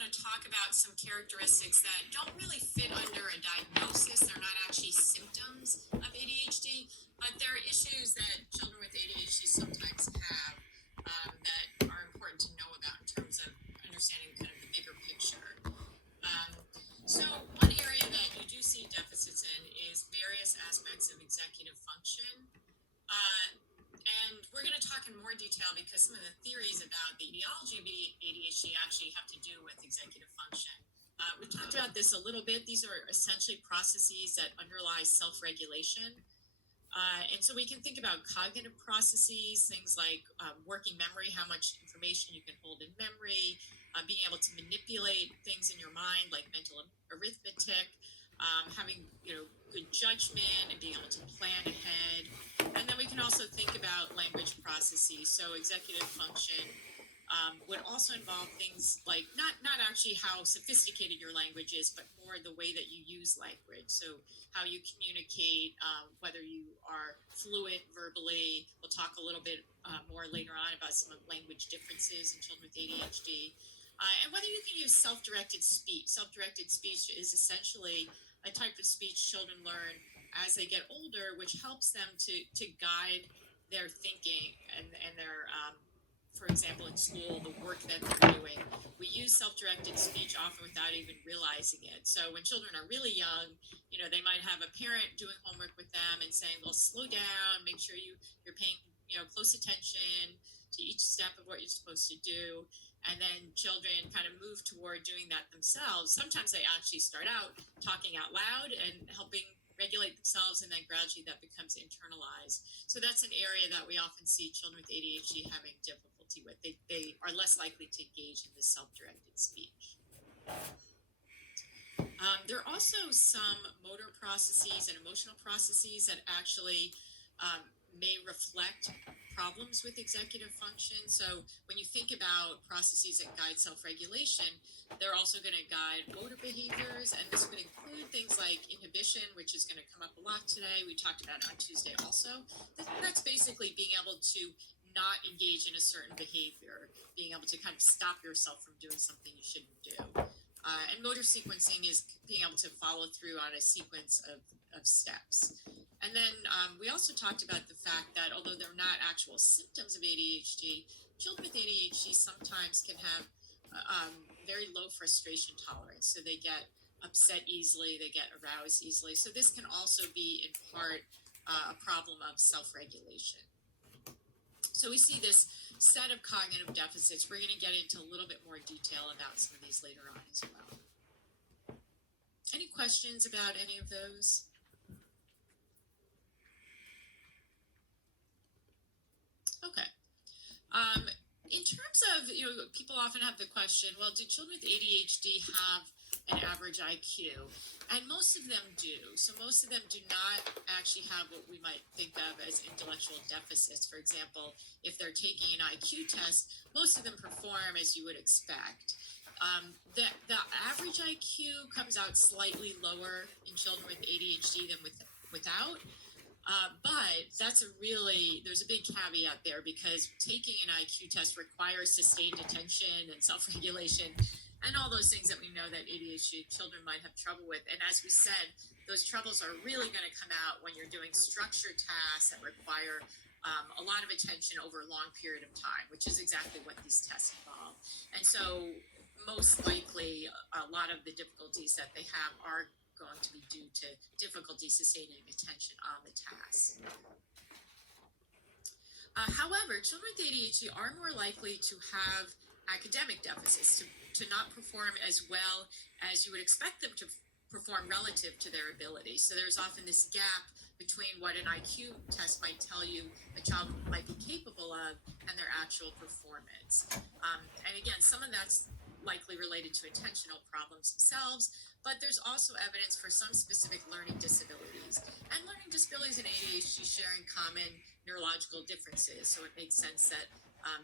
kind of talk about some characteristics that don't really fit under a diagnosis. They're not actually symptoms of ADHD, but they're issues that children with ADHD sometimes have that are important to know about in terms of understanding kind of the bigger picture. So one area that you do see deficits in is various aspects of executive function. And we're going to talk in more detail because some of the theories about the etiology of ADHD actually have to do with executive function. We've talked about this a little bit. These are essentially processes that underlie self-regulation. And so we can think about cognitive processes, things like working memory, how much information you can hold in memory, being able to manipulate things in your mind like mental arithmetic, having good judgment and being able to plan ahead. And then we can also think about language processes. So executive function would also involve things like not actually how sophisticated your language is, but more the way that you use language. So how you communicate, whether you are fluent verbally. We'll talk a little bit more later on about some of language differences in children with ADHD. And whether you can use self-directed speech. Self-directed speech is essentially a type of speech children learn as they get older, which helps them to guide their thinking and their, for example, in school, the work that they're doing. We use self-directed speech often without even realizing it. So when children are really young, they might have a parent doing homework with them and saying, well, slow down, make sure you're paying, close attention to each step of what you're supposed to do. And then children kind of move toward doing that themselves. Sometimes they actually start out talking out loud and helping regulate themselves, and then gradually that becomes internalized. So that's an area that we often see children with ADHD having difficulty with. They are less likely to engage in this self-directed speech. There are also some motor processes and emotional processes that actually may reflect problems with executive function. So when you think about processes that guide self-regulation, they're also going to guide motor behaviors, and this would include things like inhibition, which is going to come up a lot today. We talked about it on Tuesday also. That's basically being able to not engage in a certain behavior, being able to kind of stop yourself from doing something you shouldn't do. And motor sequencing is being able to follow through on a sequence of steps. And then we also talked about the fact that although they're not actual symptoms of ADHD, children with ADHD sometimes can have very low frustration tolerance. So they get upset easily, they get aroused easily. So this can also be in part a problem of self-regulation. So we see this set of cognitive deficits. We're going to get into a little bit more detail about some of these later on as well. Any questions about any of those? Okay. In terms of, people often have the question, well, do children with ADHD have an average IQ? And most of them do. So most of them do not actually have what we might think of as intellectual deficits. For example, if they're taking an IQ test, most of them perform as you would expect. The average IQ comes out slightly lower in children with ADHD than without. But there's a big caveat there because taking an IQ test requires sustained attention and self-regulation and all those things that we know that ADHD children might have trouble with. And as we said, those troubles are really going to come out when you're doing structured tasks that require a lot of attention over a long period of time, which is exactly what these tests involve. And so most likely a lot of the difficulties that they have are going to be due to difficulty sustaining attention on the task. However, children with ADHD are more likely to have academic deficits, to not perform as well as you would expect them to perform relative to their ability. So there's often this gap between what an IQ test might tell you a child might be capable of and their actual performance. And again, some of that's likely related to attentional problems themselves, but there's also evidence for some specific learning disabilities. And learning disabilities and ADHD share in common neurological differences, so it makes sense that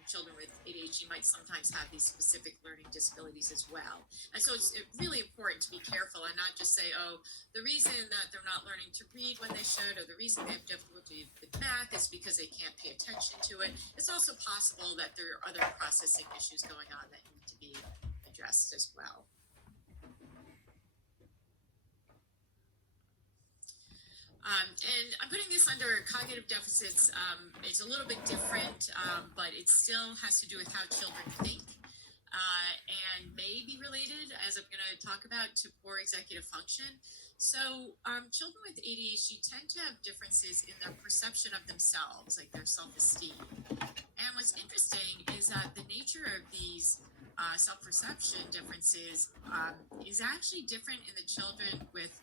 children with ADHD might sometimes have these specific learning disabilities as well. And so it's really important to be careful and not just say, oh, the reason that they're not learning to read when they should, or the reason they have difficulty with math is because they can't pay attention to it. It's also possible that there are other processing issues going on that need to be addressed as well. And I'm putting this under cognitive deficits. It's a little bit different, but it still has to do with how children think, and may be related, as I'm going to talk about, to poor executive function. So children with ADHD tend to have differences in their perception of themselves, like their self-esteem. And what's interesting is that the nature of these self-perception differences is actually different in the children with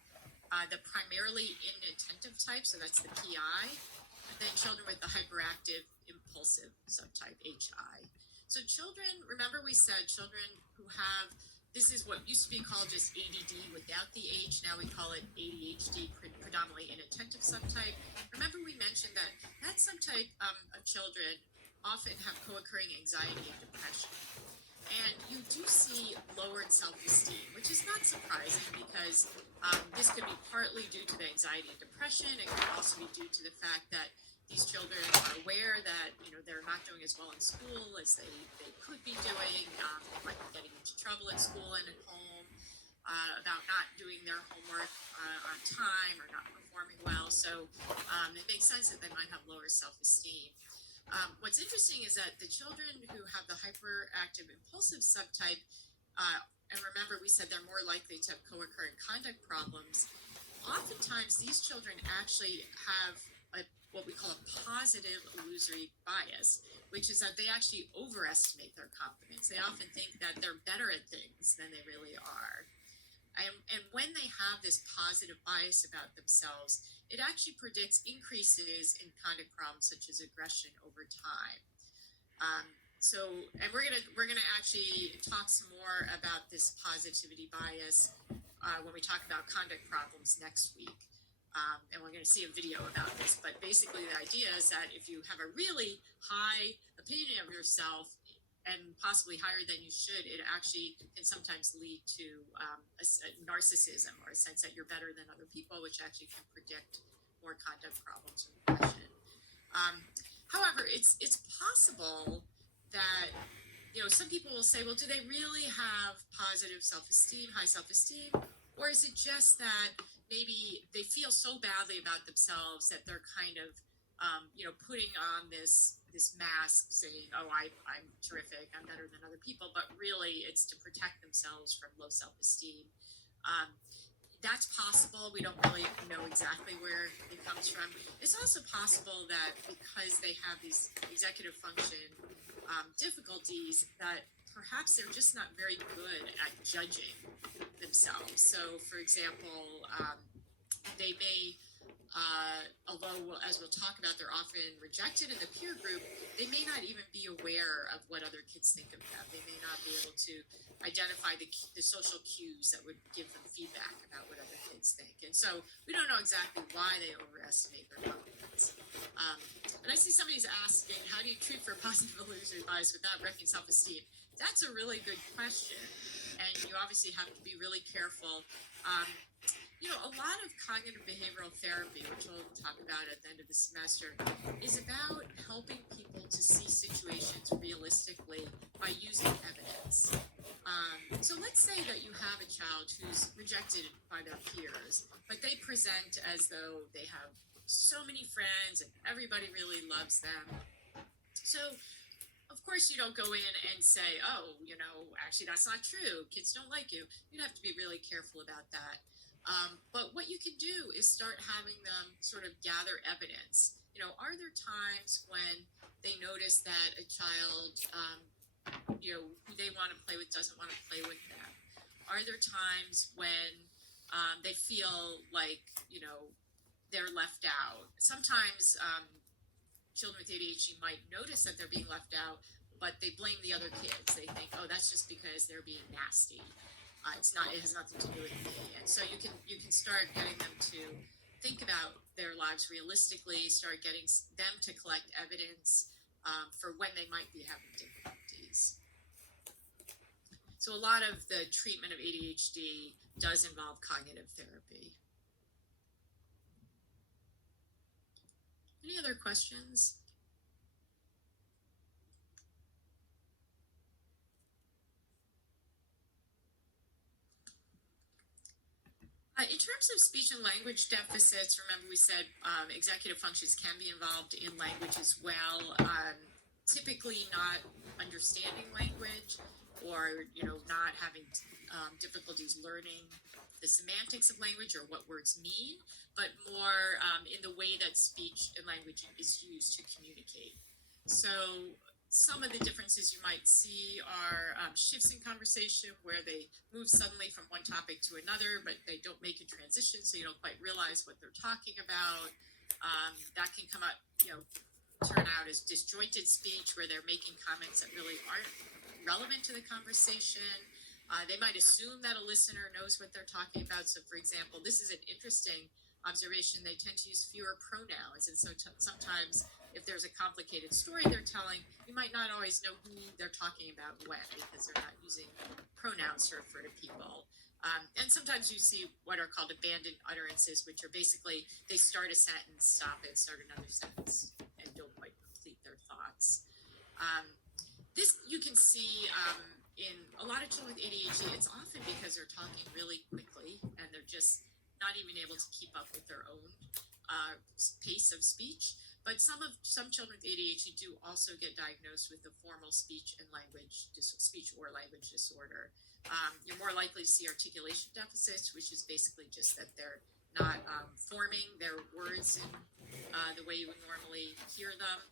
the primarily inattentive type, so that's the PI, and then children with the hyperactive impulsive subtype, HI. So children, remember we said children who have, this is what used to be called just ADD without the H, now we call it ADHD, predominantly inattentive subtype. Remember we mentioned that that subtype of children often have co-occurring anxiety and depression. And you do see lowered self-esteem, which is not surprising because this could be partly due to the anxiety and depression. It could also be due to the fact that these children are aware that they're not doing as well in school as they could be doing. They might be getting into trouble at school and at home about not doing their homework on time or not performing well. So it makes sense that they might have lower self-esteem. What's interesting is that the children who have the hyperactive impulsive subtype, and remember we said they're more likely to have co-occurring conduct problems, oftentimes these children actually have what we call a positive illusory bias, which is that they actually overestimate their competence. They often think that they're better at things than they really are. And when they have this positive bias about themselves, it actually predicts increases in conduct problems such as aggression over time. And we're gonna actually talk some more about this positivity bias when we talk about conduct problems next week. And we're going to see a video about this. But basically, the idea is that if you have a really high opinion of yourself, and possibly higher than you should, it actually can sometimes lead to a narcissism, or a sense that you're better than other people, which actually can predict more conduct problems and depression. However, it's possible that some people will say, well, do they really have positive self-esteem, high self-esteem, or is it just that maybe they feel so badly about themselves that they're kind of putting on this mask saying, oh, I'm terrific, I'm better than other people, but really it's to protect themselves from low self-esteem. That's possible. We don't really know exactly where it comes from. It's also possible that because they have these executive function difficulties, that perhaps they're just not very good at judging themselves. So, for example, they may, although as we'll talk about, they're often rejected in the peer group, they may not even be aware of what other kids think of them. They may not be able to identify the social cues that would give them feedback about what other kids think. And so we don't know exactly why they overestimate their competence. And I see somebody's asking, how do you treat for positive illusory bias without wrecking self-esteem? That's a really good question. And you obviously have to be really careful. A lot of cognitive behavioral therapy, which we'll talk about at the end of the semester, is about helping people to see situations realistically by using evidence. So let's say that you have a child who's rejected by their peers, but they present as though they have so many friends and everybody really loves them. So of course you don't go in and say, oh, actually that's not true, kids don't like you. You'd have to be really careful about that. But what you can do is start having them sort of gather evidence. Are there times when they notice that a child, who they want to play with doesn't want to play with them? Are there times when they feel like, they're left out? Sometimes children with ADHD might notice that they're being left out, but they blame the other kids. They think, oh, that's just because they're being nasty. It has nothing to do with me. And so you can start getting them to think about their lives realistically, start getting them to collect evidence for when they might be having difficulties. So a lot of the treatment of ADHD does involve cognitive therapy. Any other questions? In terms of speech and language deficits, remember we said executive functions can be involved in language as well. Typically, not understanding language, or not having difficulties learning the semantics of language or what words mean, but more in the way that speech and language is used to communicate. So some of the differences you might see are shifts in conversation where they move suddenly from one topic to another, but they don't make a transition, so you don't quite realize what they're talking about. That can come out, turn out as disjointed speech, where they're making comments that really aren't relevant to the conversation. They might assume that a listener knows what they're talking about. So, for example, this is an interesting observation. They tend to use fewer pronouns, and so sometimes if there's a complicated story they're telling, you might not always know who they're talking about when, because they're not using pronouns to refer to people. And sometimes you see what are called abandoned utterances, which are basically they start a sentence, stop it, start another sentence, and don't quite complete their thoughts. This you can see in a lot of children with ADHD. It's often because they're talking really quickly and they're just not even able to keep up with their own pace of speech. But some children with ADHD do also get diagnosed with a formal speech or language disorder. You're more likely to see articulation deficits, which is basically just that they're not forming their words in the way you would normally hear them.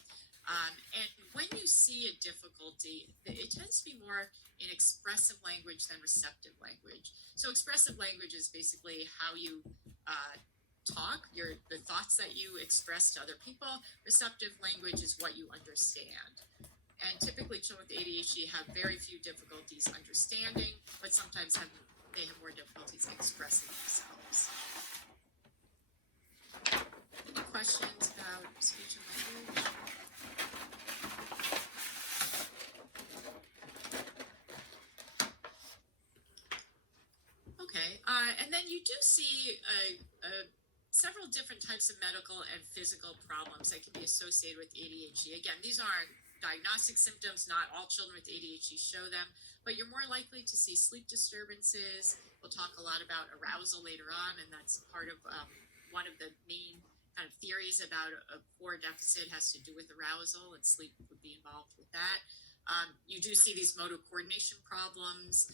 And when you see a difficulty, it tends to be more in expressive language than receptive language. So expressive language is basically how you talk, the thoughts that you express to other people. Receptive language is what you understand. And typically children with ADHD have very few difficulties understanding, but sometimes they have more difficulties expressing themselves. Any questions about speech and language? Okay, and then you do see several different types of medical and physical problems that can be associated with ADHD. Again, these aren't diagnostic symptoms. Not all children with ADHD show them, but you're more likely to see sleep disturbances. We'll talk a lot about arousal later on, and that's part of one of the main kind of theories about a core deficit has to do with arousal, and sleep would be involved with that. You do see these motor coordination problems.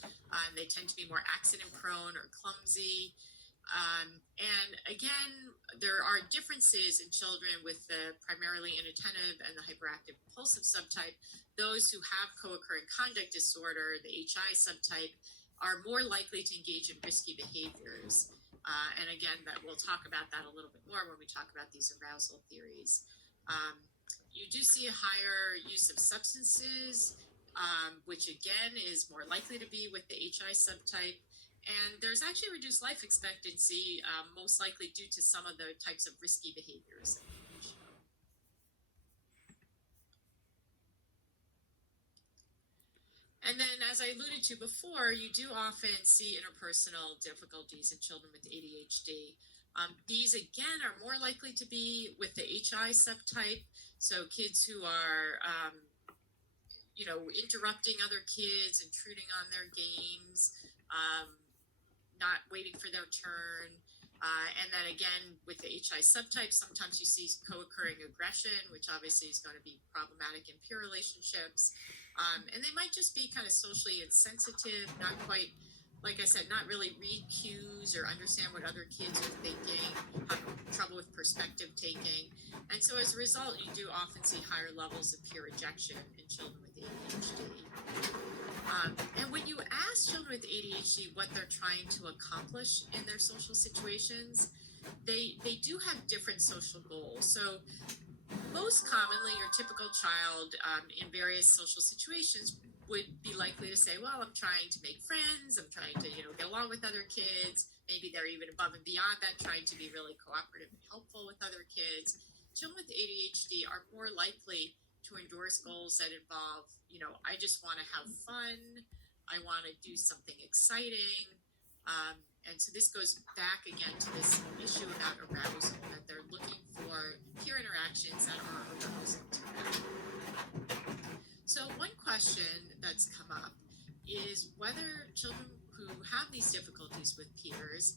They tend to be more accident prone or clumsy. And again, there are differences in children with the primarily inattentive and the hyperactive impulsive subtype. Those who have co-occurring conduct disorder, the HI subtype, are more likely to engage in risky behaviors. And again, that we'll talk about that a little bit more when we talk about these arousal theories. You do see a higher use of substances, which again is more likely to be with the HI subtype. And there's actually reduced life expectancy, most likely due to some of the types of risky behaviors that we show. And then, as I alluded to before, you do often see interpersonal difficulties in children with ADHD. These, again, are more likely to be with the HI subtype. So kids who are, interrupting other kids, intruding on their games, not waiting for their turn. And then again, with the HI subtype, sometimes you see co-occurring aggression, which obviously is going to be problematic in peer relationships. And they might just be kind of socially insensitive, not quite, like I said, not really read cues or understand what other kids are thinking, have trouble with perspective taking. And so as a result, you do often see higher levels of peer rejection in children with ADHD. And when you ask children with ADHD what they're trying to accomplish in their social situations, they do have different social goals. So most commonly, your typical child in various social situations would be likely to say, well, I'm trying to make friends, I'm trying to get along with other kids. Maybe they're even above and beyond that, trying to be really cooperative and helpful with other kids. Children with ADHD are more likely to endorse goals that involve, I just want to have fun, I want to do something exciting. And so this goes back again to this issue about arousal, that they're looking for peer interactions that are arousing to them. So one question that's come up is whether children who have these difficulties with peers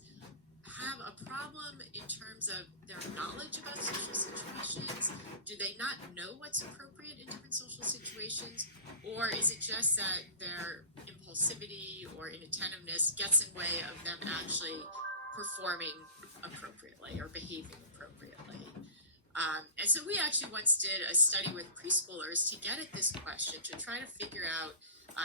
have a problem in terms of their knowledge about social situations? Do they not know what's appropriate in different social situations? Or is it just that their impulsivity or inattentiveness gets in way of them actually performing appropriately or behaving appropriately? And so we actually once did a study with preschoolers to get at this question to try to figure out,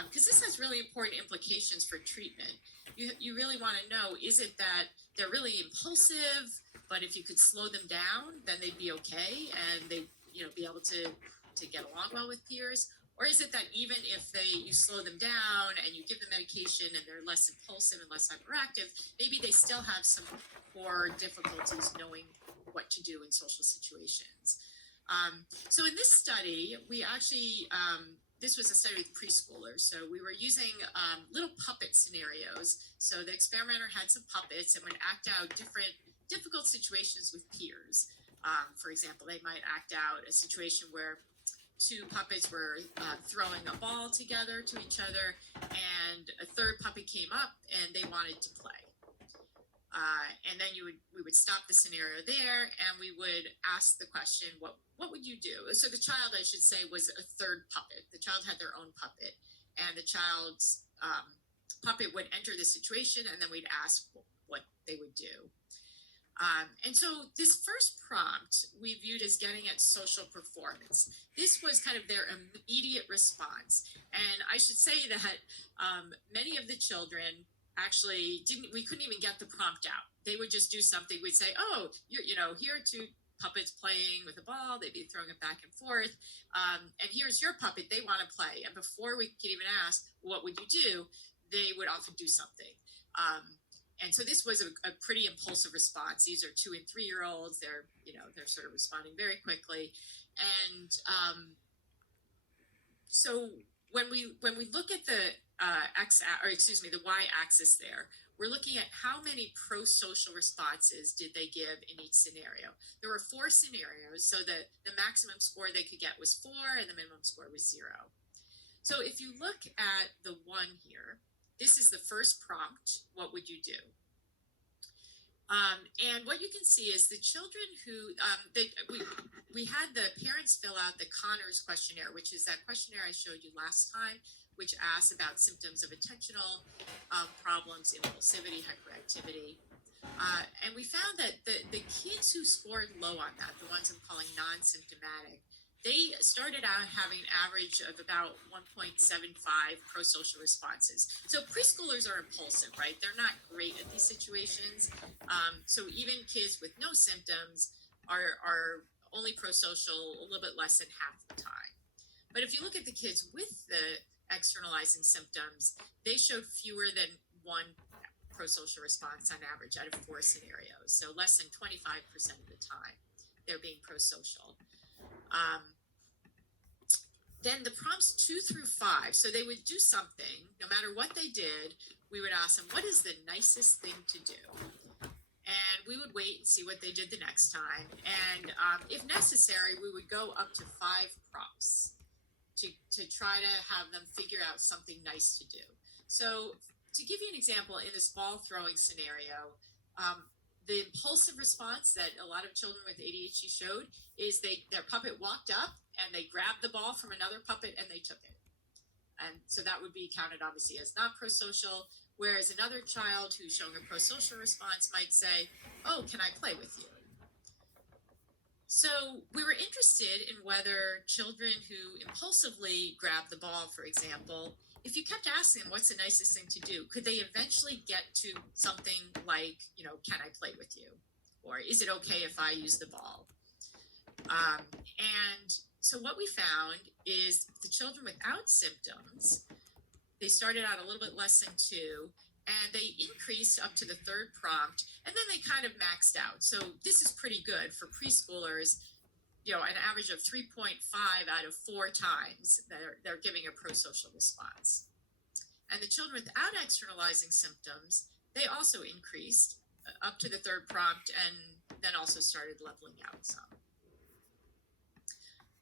because this has really important implications for treatment. You really want to know, is it that they're really impulsive, but if you could slow them down, then they'd be okay and they, be able to get along well with peers? Or is it that even if you slow them down and you give them medication and they're less impulsive and less hyperactive, maybe they still have some core difficulties knowing what to do in social situations. So in this study, we actually, this was a study with preschoolers. So we were using little puppet scenarios. So the experimenter had some puppets and would act out different difficult situations with peers. For example, they might act out a situation where two puppets were throwing a ball together to each other, and a third puppet came up and they wanted to play. And then we would stop the scenario there, and we would ask the question, what would you do? So the child, I should say, was a third puppet. The child had their own puppet, and the child's puppet would enter the situation, and then we'd ask what they would do. And so this first prompt we viewed as getting at social performance. This was kind of their immediate response. And I should say that many of the children actually we couldn't even get the prompt out. They would just do something. We'd say, oh, here are two puppets playing with a ball. They'd be throwing it back and forth. And here's your puppet. They want to play. And before we could even ask, what would you do? They would often do something. And so this was a pretty impulsive response. These are 2 and 3 year olds. They're sort of responding very quickly. And so when we look at the the y-axis there, we're looking at how many pro-social responses did they give in each scenario. There were 4 scenarios, so the maximum score they could get was 4 and the minimum score was 0. So if you look at the 1 here, this is the first prompt. What would you do? And what you can see is the children who we had the parents fill out the Connors questionnaire, which is that questionnaire I showed you last time, which asks about symptoms of attentional problems, impulsivity, hyperactivity. And we found that the kids who scored low on that, the ones I'm calling non-symptomatic, they started out having an average of about 1.75 pro-social responses. So preschoolers are impulsive, right? They're not great at these situations. So even kids with no symptoms are only pro-social a little bit less than half the time. But if you look at the kids with the externalizing symptoms, they showed fewer than 1 pro-social response on average out of 4 scenarios. So less than 25% of the time they're being pro-social. Then the prompts 2 through 5, so they would do something. No matter what they did, we would ask them, what is the nicest thing to do? And we would wait and see what they did the next time. And if necessary, we would go up to 5 prompts to try to have them figure out something nice to do. So to give you an example, in this ball throwing scenario, the impulsive response that a lot of children with ADHD showed is their puppet walked up and they grabbed the ball from another puppet and they took it. And so that would be counted obviously as not pro-social, whereas another child who's showing a pro-social response might say, oh, can I play with you? So we were interested in whether children who impulsively grab the ball, for example, if you kept asking them what's the nicest thing to do, could they eventually get to something like, can I play with you? Or is it okay if I use the ball? And so what we found is the children without symptoms, they started out a little bit less than 2, and they increased up to the 3rd prompt, and then they kind of maxed out. So this is pretty good for preschoolers, an average of 3.5 out of 4 times they're giving a pro-social response. And the children without externalizing symptoms, they also increased up to the 3rd prompt and then also started leveling out some.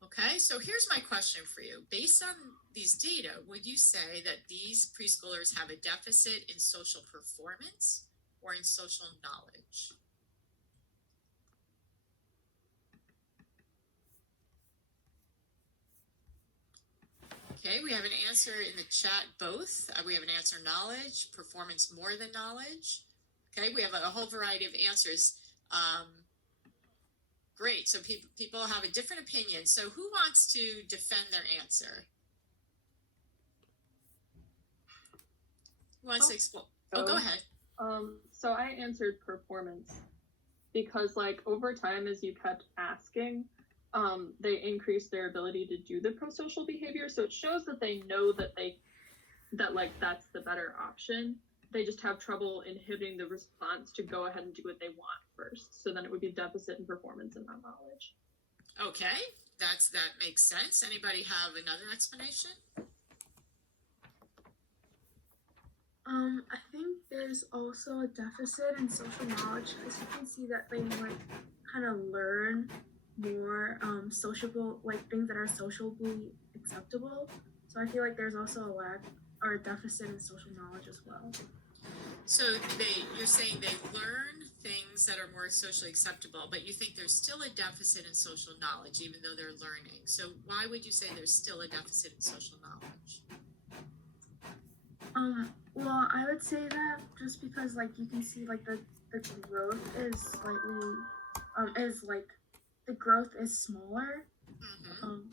Okay, so here's my question for you. Based on these data, would you say that these preschoolers have a deficit in social performance or in social knowledge? Okay, we have an answer in the chat, both. We have an answer knowledge, performance more than knowledge. Okay, we have a whole variety of answers. Great, so people have a different opinion. So who wants to defend their answer? Who wants to explain? Oh, go ahead. So I answered performance because, like, over time, as you kept asking, they increased their ability to do the prosocial behavior. So it shows that they know that that's the better option. They just have trouble inhibiting the response to go ahead and do what they want first. So then it would be deficit in performance and not knowledge. Okay, that makes sense. Anybody have another explanation? I think there's also a deficit in social knowledge because you can see that they like kind of learn more sociable, like things that are socially acceptable. So I feel like there's also a lack or a deficit in social knowledge as well. So you're saying they learn things that are more socially acceptable, but you think there's still a deficit in social knowledge even though they're learning. So why would you say there's still a deficit in social knowledge? Well, I would say that just because like you can see like the growth is slightly the growth is smaller,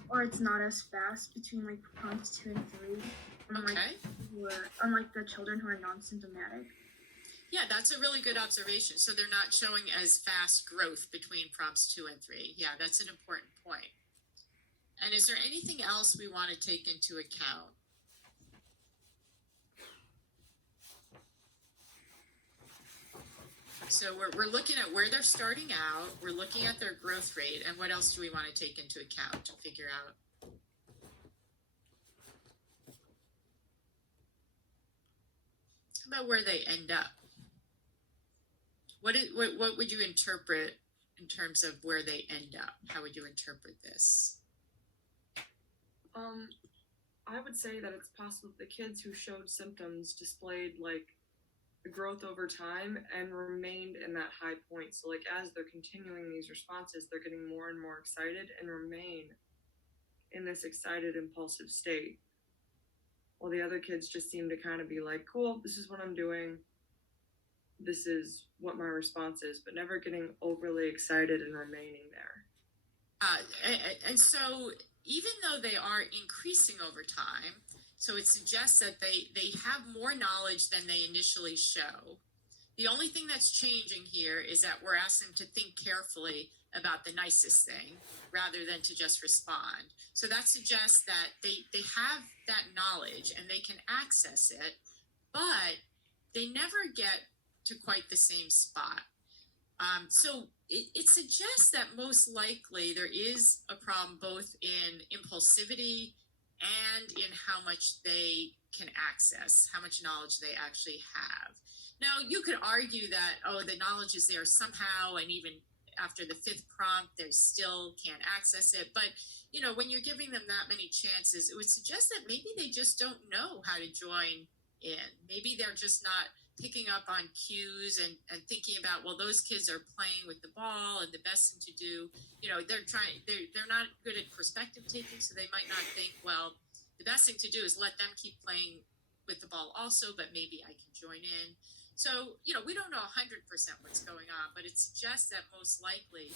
or it's not as fast between like prompts 2 and 3. Unlike the children who are non-symptomatic. Yeah, that's a really good observation. So they're not showing as fast growth between prompts 2 and 3. Yeah, that's an important point. And is there anything else we want to take into account? So we're looking at where they're starting out, we're looking at their growth rate, and what else do we want to take into account to figure out? How about where they end up? What would you interpret in terms of where they end up? How would you interpret this? I would say that it's possible the kids who showed symptoms displayed like the growth over time and remained in that high point. So like as they're continuing these responses, they're getting more and more excited and remain in this excited, impulsive state. While the other kids just seem to kind of be like, cool, this is what I'm doing. This is what my response is, but never getting overly excited and remaining there. And so even though they are increasing over time, so it suggests that they have more knowledge than they initially show. The only thing that's changing here is that we're asking them to think carefully about the nicest thing rather than to just respond. So that suggests that they have that knowledge and they can access it, but they never get to quite the same spot. So it suggests that most likely there is a problem both in impulsivity and in how much they can access, how much knowledge they actually have. Now, you could argue that, the knowledge is there somehow, and even after the 5th prompt, they still can't access it. But, when you're giving them that many chances, it would suggest that maybe they just don't know how to join in. Maybe they're just not picking up on cues and thinking about, well, those kids are playing with the ball and the best thing to do, they're not good at perspective taking, so they might not think, well, the best thing to do is let them keep playing with the ball also, but maybe I can join in. So, we don't know 100% what's going on, but it suggests that most likely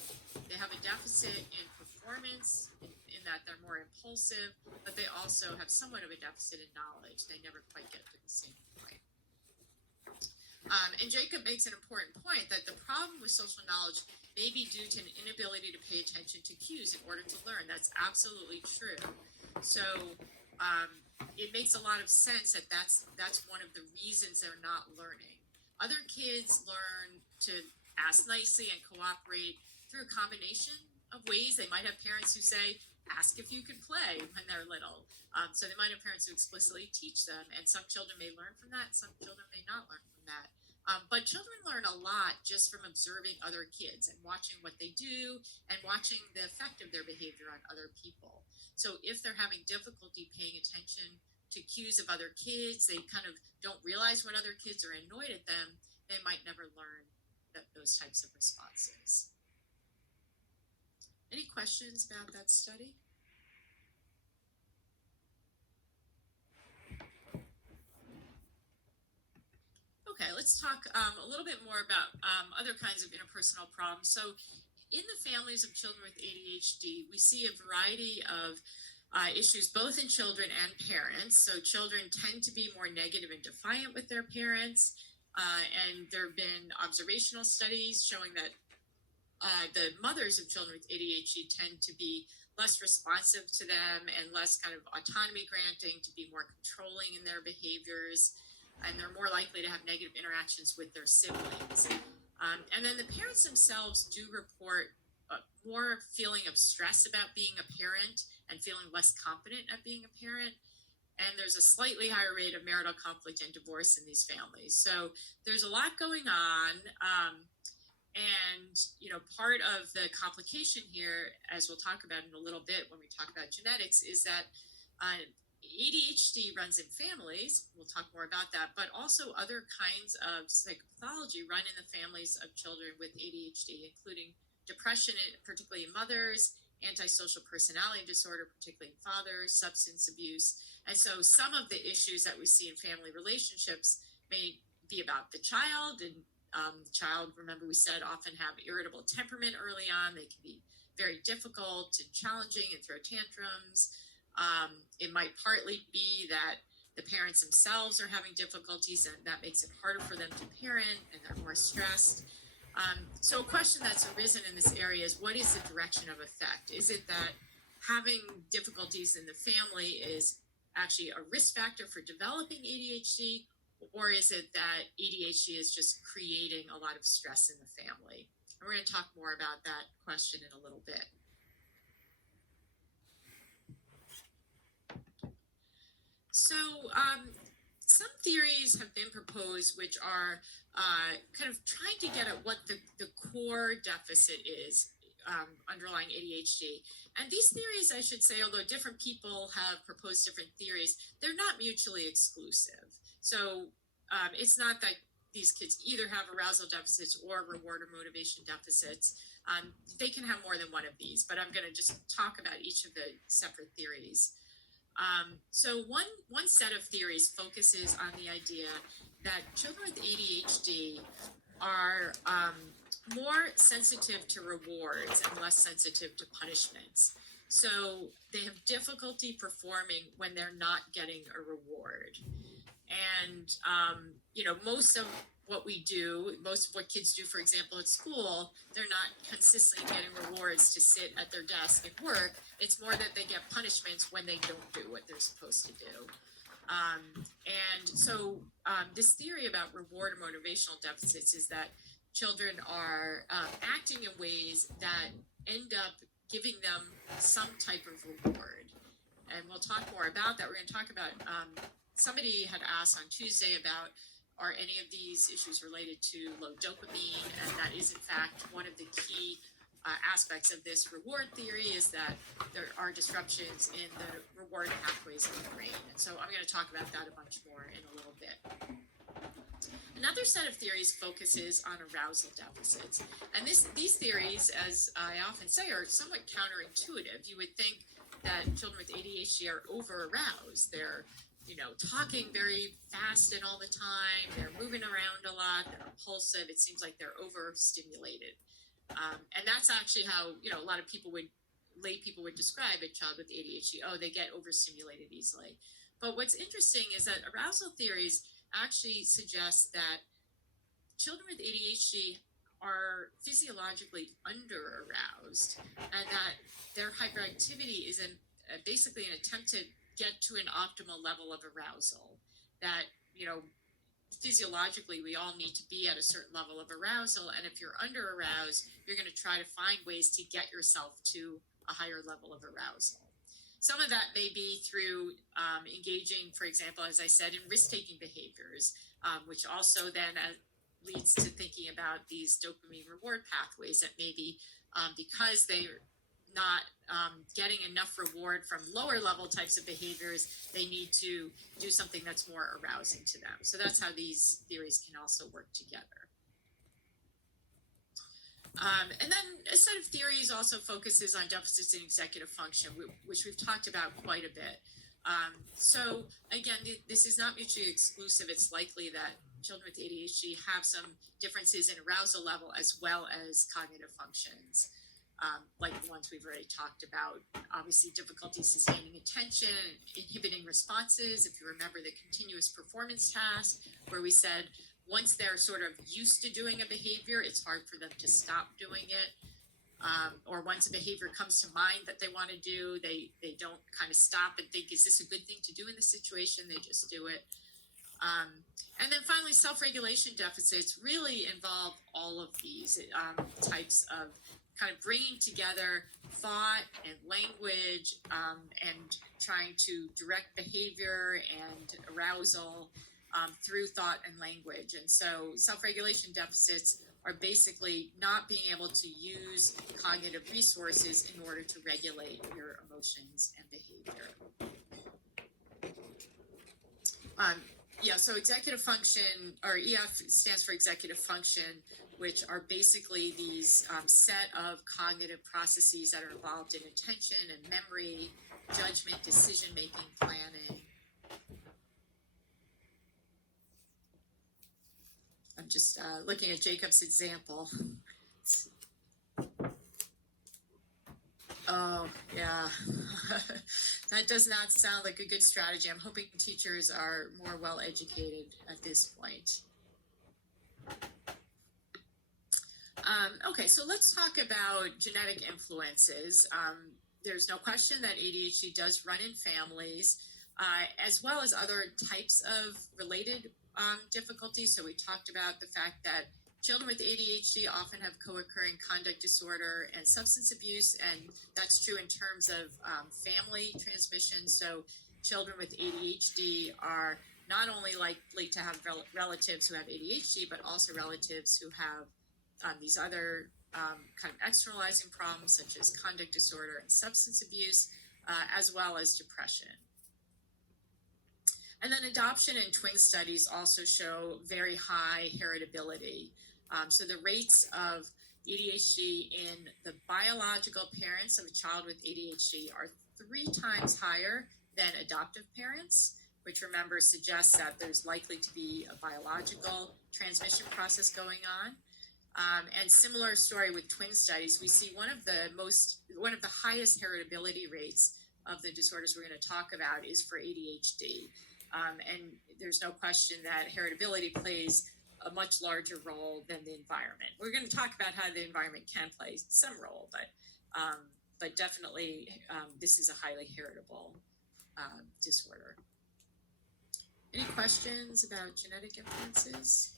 they have a deficit in performance, in that they're more impulsive, but they also have somewhat of a deficit in knowledge. They never quite get to the same point. And Jacob makes an important point that the problem with social knowledge may be due to an inability to pay attention to cues in order to learn. That's absolutely true. So it makes a lot of sense that that's one of the reasons they're not learning. Other kids learn to ask nicely and cooperate through a combination of ways. They might have parents who say, ask if you can play when they're little. So they might have parents who explicitly teach them, and some children may learn from that, some children may not learn from that. But children learn a lot just from observing other kids and watching what they do and watching the effect of their behavior on other people. So if they're having difficulty paying attention to cues of other kids, they kind of don't realize when other kids are annoyed at them, they might never learn those types of responses. Any questions about that study? Okay, let's talk a little bit more about other kinds of interpersonal problems. So in the families of children with ADHD, we see a variety of issues both in children and parents. So children tend to be more negative and defiant with their parents. And there have been observational studies showing that the mothers of children with ADHD tend to be less responsive to them and less kind of autonomy granting, to be more controlling in their behaviors, and they're more likely to have negative interactions with their siblings. And then the parents themselves do report more feeling of stress about being a parent and feeling less confident at being a parent. And there's a slightly higher rate of marital conflict and divorce in these families. So there's a lot going on. And, you know, part of the complication here, as we'll talk about in a little bit when we talk about genetics, is that ADHD runs in families. We'll talk more about that, but also other kinds of psychopathology run in the families of children with ADHD, including depression, particularly in mothers, antisocial personality disorder, particularly in fathers, substance abuse. And so some of the issues that we see in family relationships may be about the child, and the child, remember we said, often have irritable temperament early on. They can be very difficult and challenging and throw tantrums. It might partly be that the parents themselves are having difficulties, and that makes it harder for them to parent, and they're more stressed. So a question that's arisen in this area is, what is the direction of effect? Is it that having difficulties in the family is actually a risk factor for developing ADHD, or is it that ADHD is just creating a lot of stress in the family? And we're going to talk more about that question in a little bit. So some theories have been proposed which are kind of trying to get at what the core deficit is underlying ADHD. And these theories, I should say, although different people have proposed different theories, they're not mutually exclusive. So it's not that these kids either have arousal deficits or reward or motivation deficits. They can have more than one of these, but I'm going to just talk about each of the separate theories. So one set of theories focuses on the idea that children with ADHD are more sensitive to rewards and less sensitive to punishments. So they have difficulty performing when they're not getting a reward. And, you know, most of what kids do, for example, at school, they're not consistently getting rewards to sit at their desk and work. It's more that they get punishments when they don't do what they're supposed to do. And so this theory about reward or motivational deficits is that children are acting in ways that end up giving them some type of reward. And we'll talk more about that. We're going to talk about, somebody had asked on Tuesday about, are any of these issues related to low dopamine? And that is, in fact, one of the key aspects of this reward theory, is that there are disruptions in the reward pathways in the brain. And so I'm going to talk about that a bunch more in a little bit. Another set of theories focuses on arousal deficits. And these theories, as I often say, are somewhat counterintuitive. You would think that children with ADHD are over-aroused. They're, you know, talking very fast and all the time. They're moving around a lot. They're impulsive. It seems like they're overstimulated. And that's actually how, you know, a lot of lay people would describe a child with ADHD. Oh, they get overstimulated easily. But what's interesting is that arousal theories actually suggest that children with ADHD are physiologically under-aroused, and that their hyperactivity is basically an attempt to get to an optimal level of arousal. That, you know, physiologically we all need to be at a certain level of arousal, and if you're under-aroused, you're going to try to find ways to get yourself to a higher level of arousal. Some of that may be through engaging, for example, as I said, in risk-taking behaviors, which also then leads to thinking about these dopamine reward pathways that maybe because they're not getting enough reward from lower level types of behaviors, they need to do something that's more arousing to them. So that's how these theories can also work together. And then a set of theories also focuses on deficits in executive function, which we've talked about quite a bit. So again, this is not mutually exclusive. It's likely that children with ADHD have some differences in arousal level as well as cognitive functions, like the ones we've already talked about. Obviously, difficulty sustaining attention, inhibiting responses. If you remember the continuous performance task, where we said once they're sort of used to doing a behavior, it's hard for them to stop doing it. Or once a behavior comes to mind that they want to do, they don't kind of stop and think, is this a good thing to do in this situation? They just do it. And then finally, self-regulation deficits really involve all of these types of kind of bringing together thought and language and trying to direct behavior and arousal through thought and language. And so self-regulation deficits are basically not being able to use cognitive resources in order to regulate your emotions and behavior. So executive function, or EF stands for executive function, which are basically these set of cognitive processes that are involved in attention and memory, judgment, decision-making, planning. I'm just looking at Jacob's example. Oh, yeah. That does not sound like a good strategy. I'm hoping teachers are more well educated at this point. Okay, so let's talk about genetic influences. There's no question that ADHD does run in families, as well as other types of related difficulties. So we talked about the fact that children with ADHD often have co-occurring conduct disorder and substance abuse, and that's true in terms of family transmission. So children with ADHD are not only likely to have relatives who have ADHD, but also relatives who have these other kind of externalizing problems such as conduct disorder and substance abuse, as well as depression. And then adoption and twin studies also show very high heritability. So the rates of ADHD in the biological parents of a child with ADHD are 3 times higher than adoptive parents, which remember suggests that there's likely to be a biological transmission process going on. And similar story with twin studies, we see one of the highest heritability rates of the disorders we're going to talk about is for ADHD. And there's no question that heritability plays a much larger role than the environment. We're going to talk about how the environment can play some role, but definitely this is a highly heritable disorder. Any questions about genetic influences?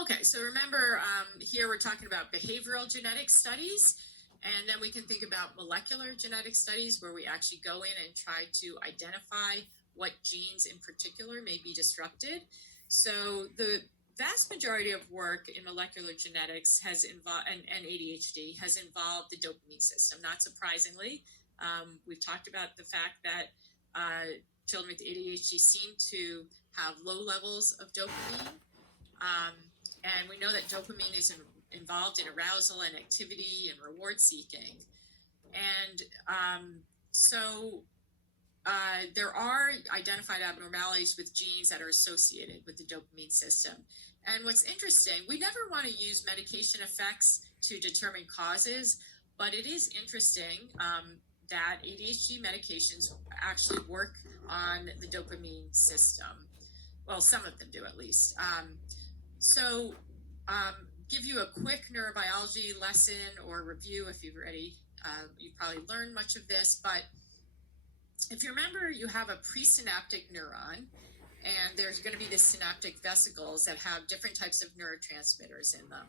Okay, so remember here we're talking about behavioral genetic studies, and then we can think about molecular genetic studies where we actually go in and try to identify what genes in particular may be disrupted. So the vast majority of work in molecular genetics has involved, and ADHD has involved the dopamine system, not surprisingly. We've talked about the fact that children with ADHD seem to have low levels of dopamine. And we know that dopamine is involved in arousal and activity and reward seeking. And so there are identified abnormalities with genes that are associated with the dopamine system. And what's interesting, we never want to use medication effects to determine causes, but it is interesting that ADHD medications actually work on the dopamine system. Well, some of them do at least. So give you a quick neurobiology lesson or review if you've already, you've probably learned much of this, but if you remember, you have a presynaptic neuron, and there's going to be the synaptic vesicles that have different types of neurotransmitters in them.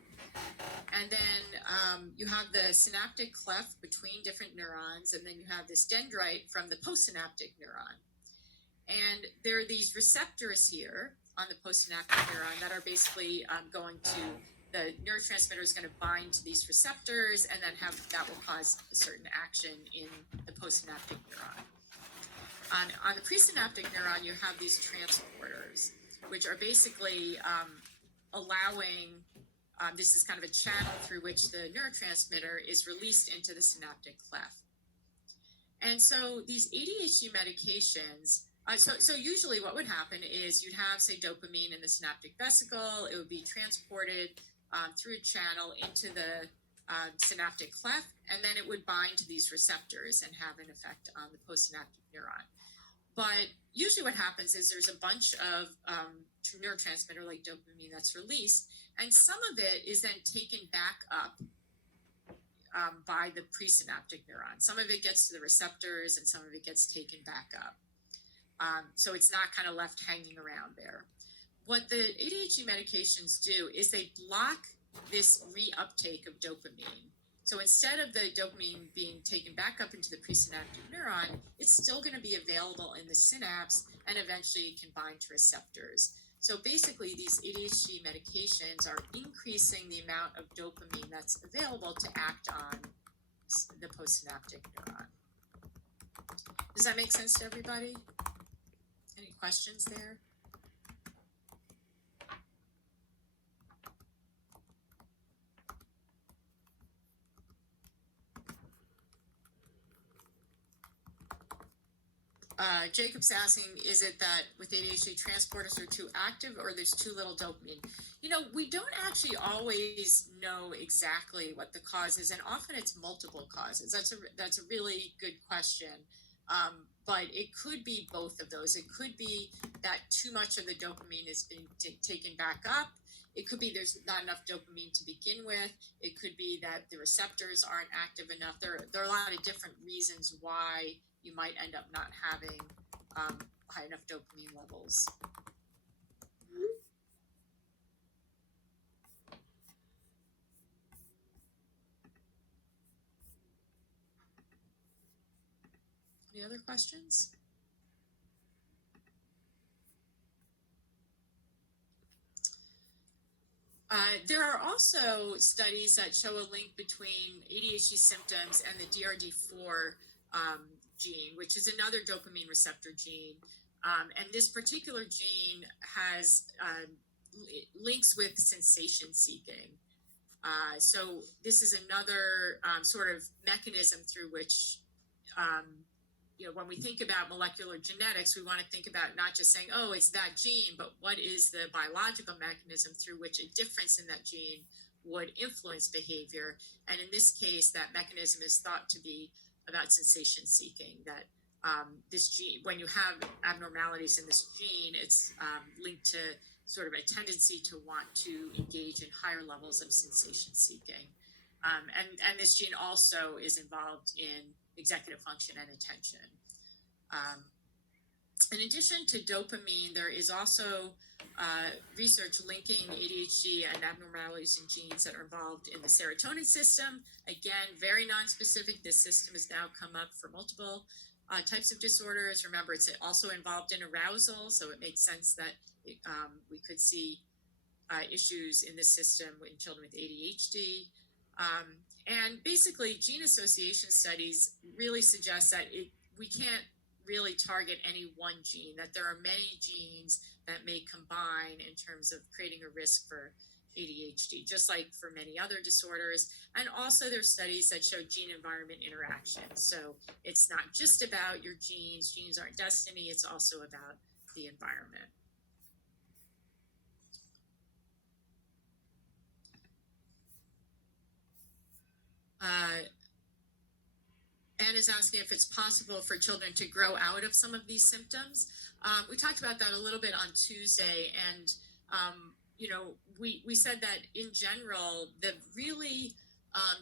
And then you have the synaptic cleft between different neurons, and then you have this dendrite from the postsynaptic neuron. And there are these receptors here on the postsynaptic neuron that are basically going to, the neurotransmitter is going to bind to these receptors, and then that will cause a certain action in the postsynaptic neuron. On the presynaptic neuron, you have these transporters, which are basically allowing, this is kind of a channel through which the neurotransmitter is released into the synaptic cleft. And so these ADHD medications, so usually what would happen is you'd have, say, dopamine in the synaptic vesicle. It would be transported through a channel into the synaptic cleft, and then it would bind to these receptors and have an effect on the postsynaptic neuron. But usually what happens is there's a bunch of neurotransmitter like dopamine that's released, and some of it is then taken back up by the presynaptic neuron. Some of it gets to the receptors and some of it gets taken back up. So it's not kind of left hanging around there. What the ADHD medications do is they block this reuptake of dopamine. So instead of the dopamine being taken back up into the presynaptic neuron, it's still going to be available in the synapse and eventually can bind to receptors. So basically, these ADHD medications are increasing the amount of dopamine that's available to act on the postsynaptic neuron. Does that make sense to everybody? Any questions there? Jacob's asking, is it that with ADHD transporters are too active or there's too little dopamine? You know, we don't actually always know exactly what the cause is, and often it's multiple causes. That's a really good question. But it could be both of those. It could be that too much of the dopamine is being taken back up. It could be there's not enough dopamine to begin with. It could be that the receptors aren't active enough. There are a lot of different reasons why you might end up not having high enough dopamine levels. Any other questions? There are also studies that show a link between ADHD symptoms and the DRD4 gene, which is another dopamine receptor gene. And this particular gene has links with sensation seeking. So this is another sort of mechanism through which, when we think about molecular genetics, we want to think about not just saying, oh, it's that gene, but what is the biological mechanism through which a difference in that gene would influence behavior. And in this case, that mechanism is thought to be about sensation seeking, that this gene, when you have abnormalities in this gene, it's linked to sort of a tendency to want to engage in higher levels of sensation seeking. And this gene also is involved in executive function and attention. In addition to dopamine, there is also research linking ADHD and abnormalities in genes that are involved in the serotonin system. Again, very nonspecific. This system has now come up for multiple types of disorders. Remember, it's also involved in arousal, so it makes sense that we could see issues in this system in children with ADHD. And basically, gene association studies really suggest that we can't really target any one gene, that there are many genes that may combine in terms of creating a risk for ADHD, just like for many other disorders. And also there's studies that show gene-environment interaction. So it's not just about your genes. Genes aren't destiny. It's also about the environment. Anne is asking if it's possible for children to grow out of some of these symptoms. We talked about that a little bit on Tuesday, and we said that in general, the really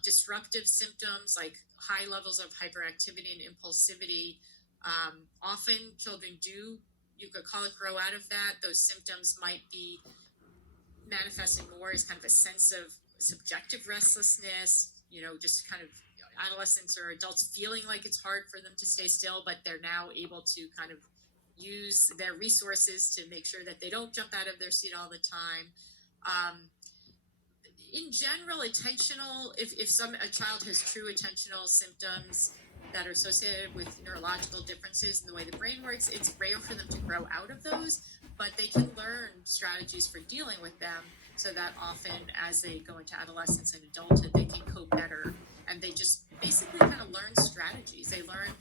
disruptive symptoms like high levels of hyperactivity and impulsivity, often children do, you could call it grow out of that. Those symptoms might be manifesting more as kind of a sense of subjective restlessness, just kind of adolescents or adults feeling like it's hard for them to stay still, but they're now able to kind of use their resources to make sure that they don't jump out of their seat all the time. In general, attentional, if a child has true attentional symptoms that are associated with neurological differences in the way the brain works, it's rare for them to grow out of those, but they can learn strategies for dealing with them so that often as they go into adolescence and adulthood, they can cope better. And they just basically kind of learn strategies. They learn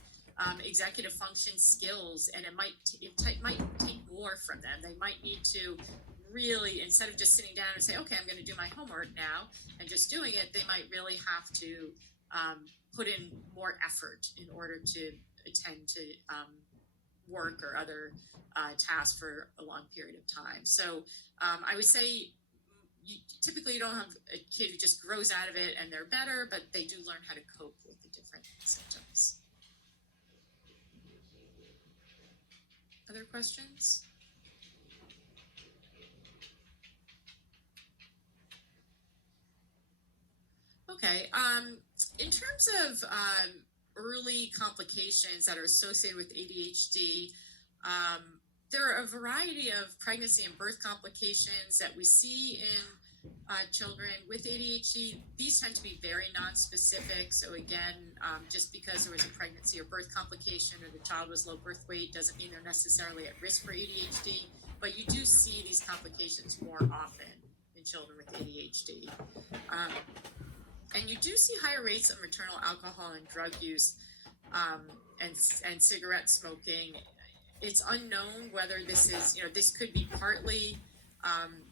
executive function skills, and it might take more from them. They might need to really, instead of just sitting down and say, okay, I'm going to do my homework now and just doing it, they might really have to put in more effort in order to attend to work or other tasks for a long period of time. So I would say typically you don't have a kid who just grows out of it and they're better, but they do learn how to cope with the different symptoms. Other questions? Okay. In terms of early complications that are associated with ADHD, there are a variety of pregnancy and birth complications that we see in children with ADHD. These tend to be very nonspecific. So again, just because there was a pregnancy or birth complication or the child was low birth weight doesn't mean they're necessarily at risk for ADHD. But you do see these complications more often in children with ADHD. And you do see higher rates of maternal alcohol and drug use and cigarette smoking. It's unknown whether this is, this could be partly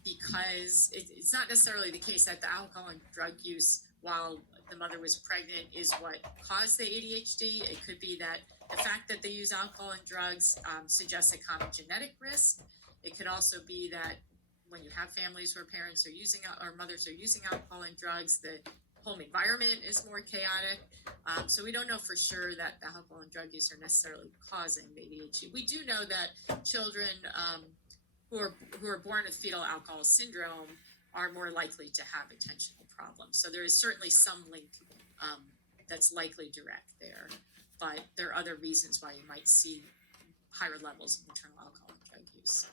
because it's not necessarily the case that the alcohol and drug use while the mother was pregnant is what caused the ADHD. It could be that the fact that they use alcohol and drugs suggests a common genetic risk. It could also be that when you have families where parents are using or mothers are using alcohol and drugs, the home environment is more chaotic. So we don't know for sure that the alcohol and drug use are necessarily causing the ADHD. We do know that children who are born with fetal alcohol syndrome are more likely to have attentional problems. So there is certainly some link that's likely direct there. But there are other reasons why you might see higher levels of maternal alcohol and drug use.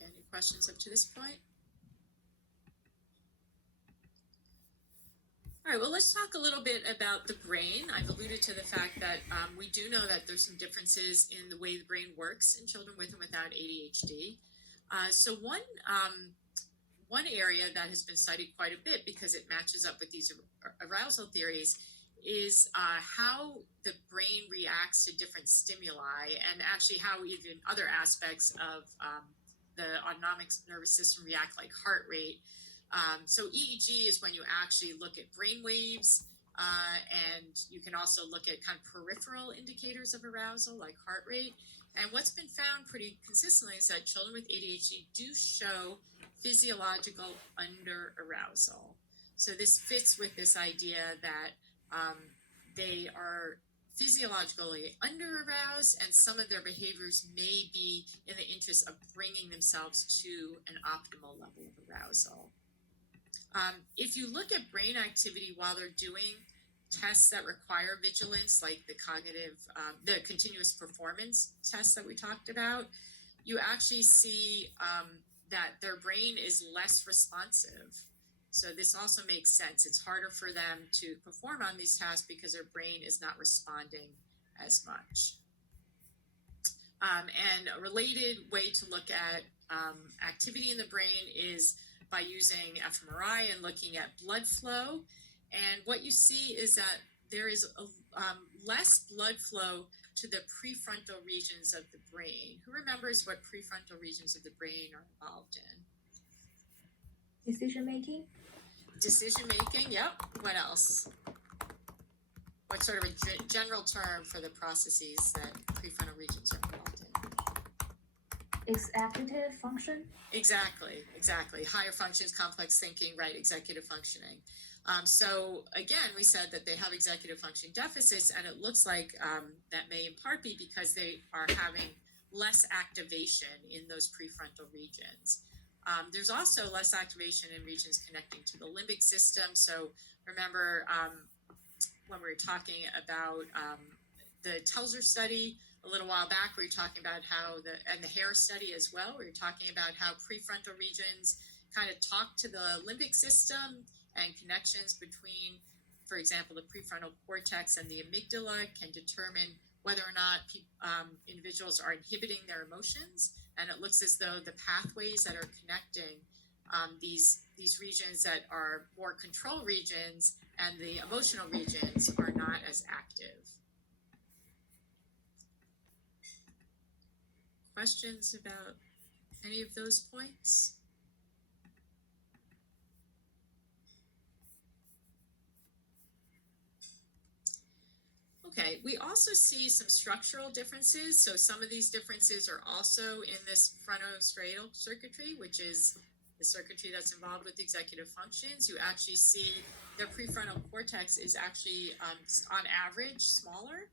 Any questions up to this point? All right, well, let's talk a little bit about the brain. I've alluded to the fact that we do know that there's some differences in the way the brain works in children with and without ADHD. So one area that has been studied quite a bit because it matches up with these arousal theories is how the brain reacts to different stimuli and actually how even other aspects of the autonomic nervous system react, like heart rate. So EEG is when you actually look at brain waves, and you can also look at kind of peripheral indicators of arousal, like heart rate. And what's been found pretty consistently is that children with ADHD do show physiological under-arousal. So this fits with this idea that they are physiologically under-aroused, and some of their behaviors may be in the interest of bringing themselves to an optimal level of arousal. If you look at brain activity while they're doing tests that require vigilance, like the the continuous performance tests that we talked about, you actually see that their brain is less responsive. So this also makes sense. It's harder for them to perform on these tasks because their brain is not responding as much. And a related way to look at activity in the brain is by using fMRI and looking at blood flow. And what you see is that there is less blood flow to the prefrontal regions of the brain. Who remembers what prefrontal regions of the brain are involved in? Decision making? Decision making, yep. What else? What's sort of a general term for the processes that prefrontal regions are involved in? Executive function? Exactly. Higher functions, complex thinking, right, executive functioning. So again, we said that they have executive function deficits, and it looks like that may in part be because they are having less activation in those prefrontal regions. There's also less activation in regions connecting to the limbic system. So remember, when we were talking about the Telzer study a little while back. We were talking about how and the Hare study as well. We were talking about how prefrontal regions kind of talk to the limbic system, and connections between, for example, the prefrontal cortex and the amygdala can determine whether or not individuals are inhibiting their emotions. And it looks as though the pathways that are connecting these regions that are more control regions and the emotional regions are not as active. Questions about any of those points? Okay, we also see some structural differences. So some of these differences are also in this frontostriatal circuitry, which is the circuitry that's involved with executive functions. You actually see their prefrontal cortex is actually, on average, smaller.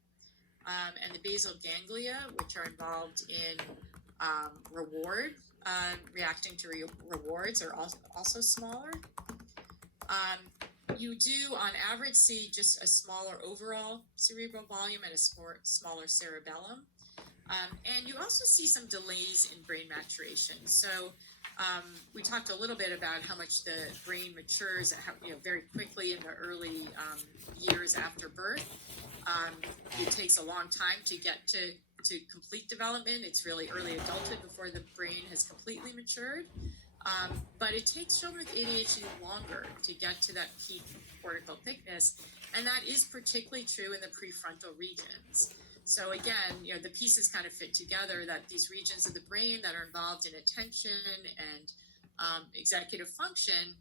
And the basal ganglia, which are involved in reacting to rewards, are also smaller. You do, on average, see just a smaller overall cerebral volume and a smaller cerebellum. And you also see some delays in brain maturation. So we talked a little bit about how much the brain matures very quickly in the early years after birth. It takes a long time to get to complete development. It's really early adulthood before the brain has completely matured. But it takes children with ADHD longer to get to that peak cortical thickness, and that is particularly true in the prefrontal regions. So again, the pieces kind of fit together, that these regions of the brain that are involved in attention and executive function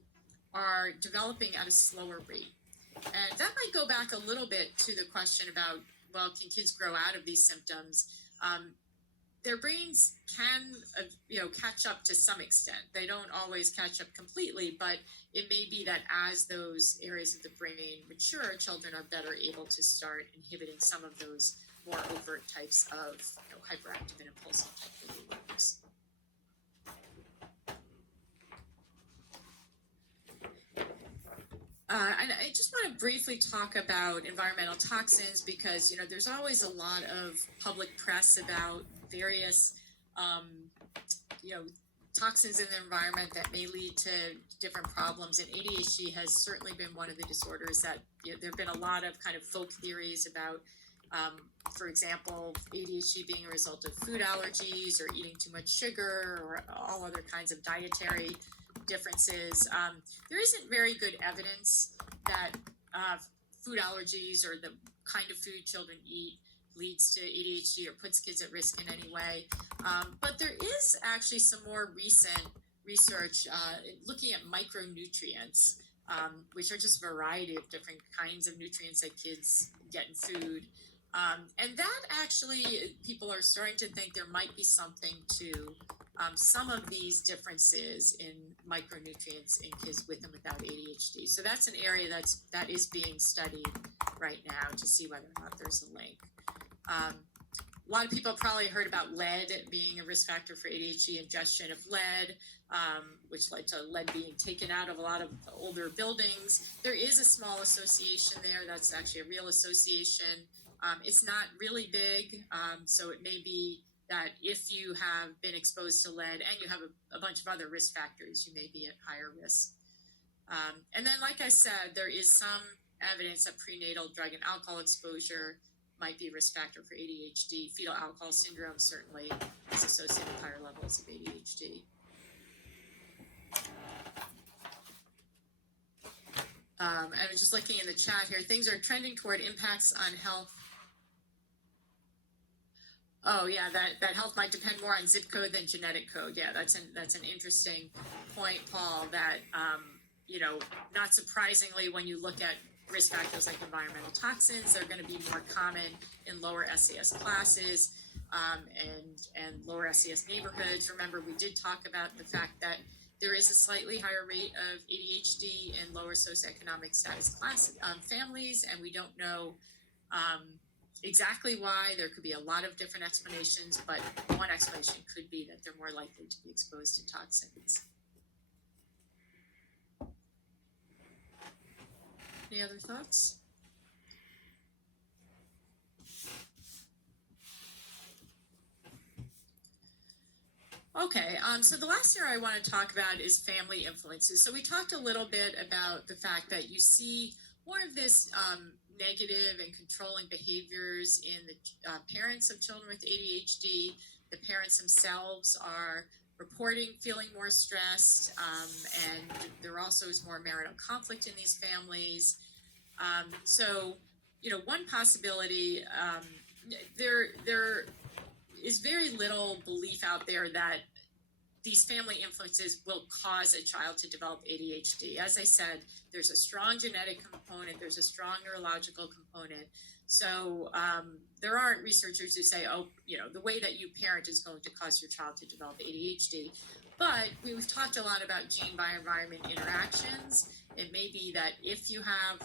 are developing at a slower rate. And that might go back a little bit to the question about, well, can kids grow out of these symptoms? Their brains can, catch up to some extent. They don't always catch up completely, but it may be that as those areas of the brain mature, children are better able to start inhibiting some of those more overt types of hyperactive and impulsive type behaviors. And I just want to briefly talk about environmental toxins because, there's always a lot of public press about various, toxins in the environment that may lead to different problems. And ADHD has certainly been one of the disorders that there have been a lot of kind of folk theories about, for example, ADHD being a result of food allergies or eating too much sugar or all other kinds of dietary differences. There isn't very good evidence that food allergies or the kind of food children eat leads to ADHD or puts kids at risk in any way. But there is actually some more recent research looking at micronutrients, which are just a variety of different kinds of nutrients that kids get in food. And that actually, people are starting to think there might be something to some of these differences in micronutrients in kids with and without ADHD. So that's an area that is being studied right now to see whether or not there's a link. A lot of people probably heard about lead being a risk factor for ADHD, ingestion of lead, which led to lead being taken out of a lot of older buildings. There is a small association there. That's actually a real association. It's not really big, so it may be that if you have been exposed to lead and you have a bunch of other risk factors, you may be at higher risk. And then, like I said, there is some evidence that prenatal drug and alcohol exposure might be a risk factor for ADHD. Fetal alcohol syndrome certainly is associated with higher levels of ADHD. And I'm just looking in the chat here. Things are trending toward impacts on health. Oh yeah, that health might depend more on zip code than genetic code. Yeah, that's an interesting point, Paul. That not surprisingly, when you look at risk factors like environmental toxins, they're going to be more common in lower SES classes and lower SES neighborhoods. Remember, we did talk about the fact that there is a slightly higher rate of ADHD in lower socioeconomic status class families, and we don't know exactly why. There could be a lot of different explanations, but one explanation could be that they're more likely to be exposed to toxins. Any other thoughts? Okay, so the last area I want to talk about is family influences. So we talked a little bit about the fact that you see more of this negative and controlling behaviors in the parents of children with ADHD. The parents themselves are reporting feeling more stressed, and there also is more marital conflict in these families. So, one possibility, there is very little belief out there that these family influences will cause a child to develop ADHD. As I said, there's a strong genetic component, there's a strong neurological component. So there aren't researchers who say, oh, the way that you parent is going to cause your child to develop ADHD. But we've talked a lot about gene by environment interactions. It may be that if you have,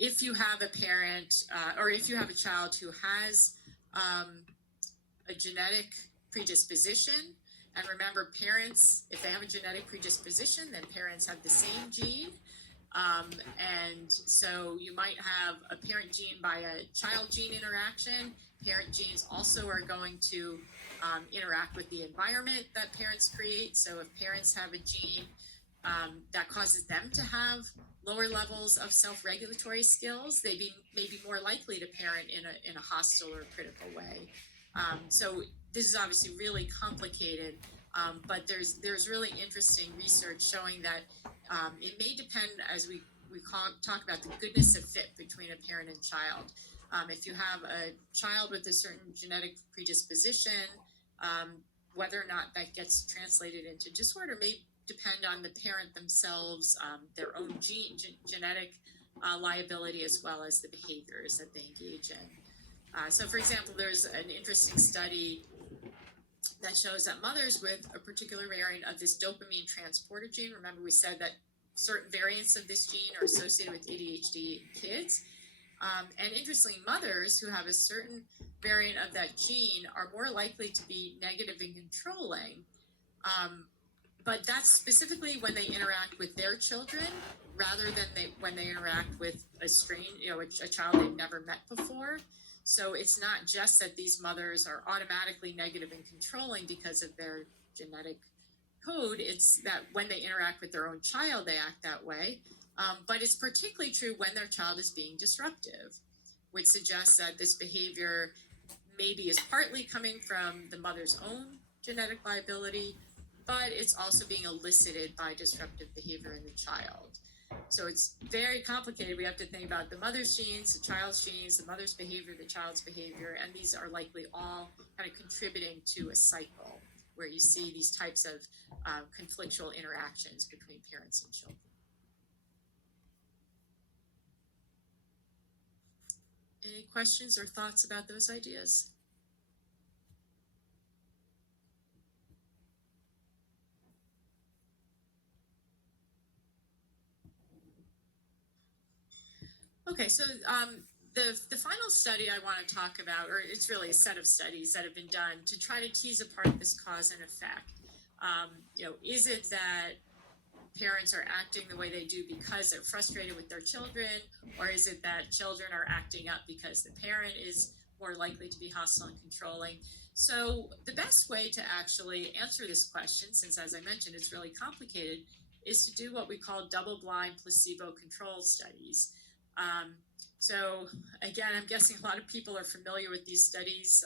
if you have a parent or if you have a child who has a genetic predisposition, and remember, parents, if they have a genetic predisposition, then parents have the same gene. And so you might have a parent gene by a child gene interaction. Parent genes also are going to interact with the environment that parents create. So if parents have a gene that causes them to have lower levels of self-regulatory skills, they may be more likely to parent in a hostile or critical way. So this is obviously really complicated, but there's really interesting research showing that it may depend, as we talk about the goodness of fit between a parent and child. If you have a child with a certain genetic predisposition, whether or not that gets translated into disorder may depend on the parent themselves, their own genetic liability, as well as the behaviors that they engage in. So, for example, there's an interesting study that shows that mothers with a particular variant of this dopamine transporter gene, remember we said that certain variants of this gene are associated with ADHD in kids. And interestingly, mothers who have a certain variant of that gene are more likely to be negative and controlling. But that's specifically when they interact with their children, rather than when they interact with a child they've never met before. So it's not just that these mothers are automatically negative and controlling because of their genetic code. It's that when they interact with their own child, they act that way. But it's particularly true when their child is being disruptive, which suggests that this behavior maybe is partly coming from the mother's own genetic liability, but it's also being elicited by disruptive behavior in the child. So it's very complicated. We have to think about the mother's genes, the child's genes, the mother's behavior, the child's behavior, and these are likely all kind of contributing to a cycle where you see these types of conflictual interactions between parents and children. Any questions or thoughts about those ideas? Okay, so the final study I want to talk about, or it's really a set of studies that have been done to try to tease apart this cause and effect. Is it that parents are acting the way they do because they're frustrated with their children, or is it that children are acting up because the parent is more likely to be hostile and controlling? So the best way to actually answer this question, since as I mentioned it's really complicated, is to do what we call double-blind placebo-controlled studies. So again, I'm guessing a lot of people are familiar with these studies.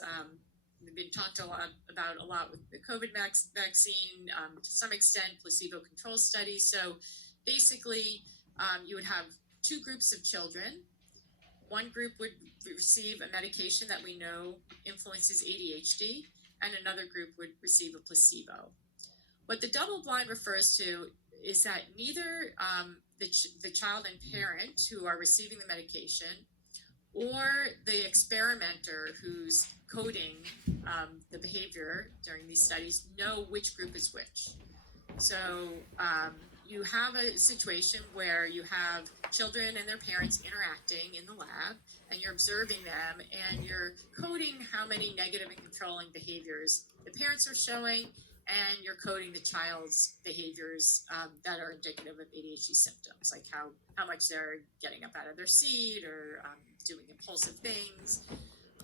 They've been talked a lot with the COVID vaccine, to some extent, placebo-controlled studies. So basically, you would have two groups of children. One group would receive a medication that we know influences ADHD, and another group would receive a placebo. What the double-blind refers to is that neither the child and parent who are receiving the medication or the experimenter who's coding the behavior during these studies know which group is which. So you have a situation where you have children and their parents interacting in the lab, and you're observing them, and you're coding how many negative and controlling behaviors the parents are showing, and you're coding the child's behaviors that are indicative of ADHD symptoms, like how much they're getting up out of their seat or doing impulsive things.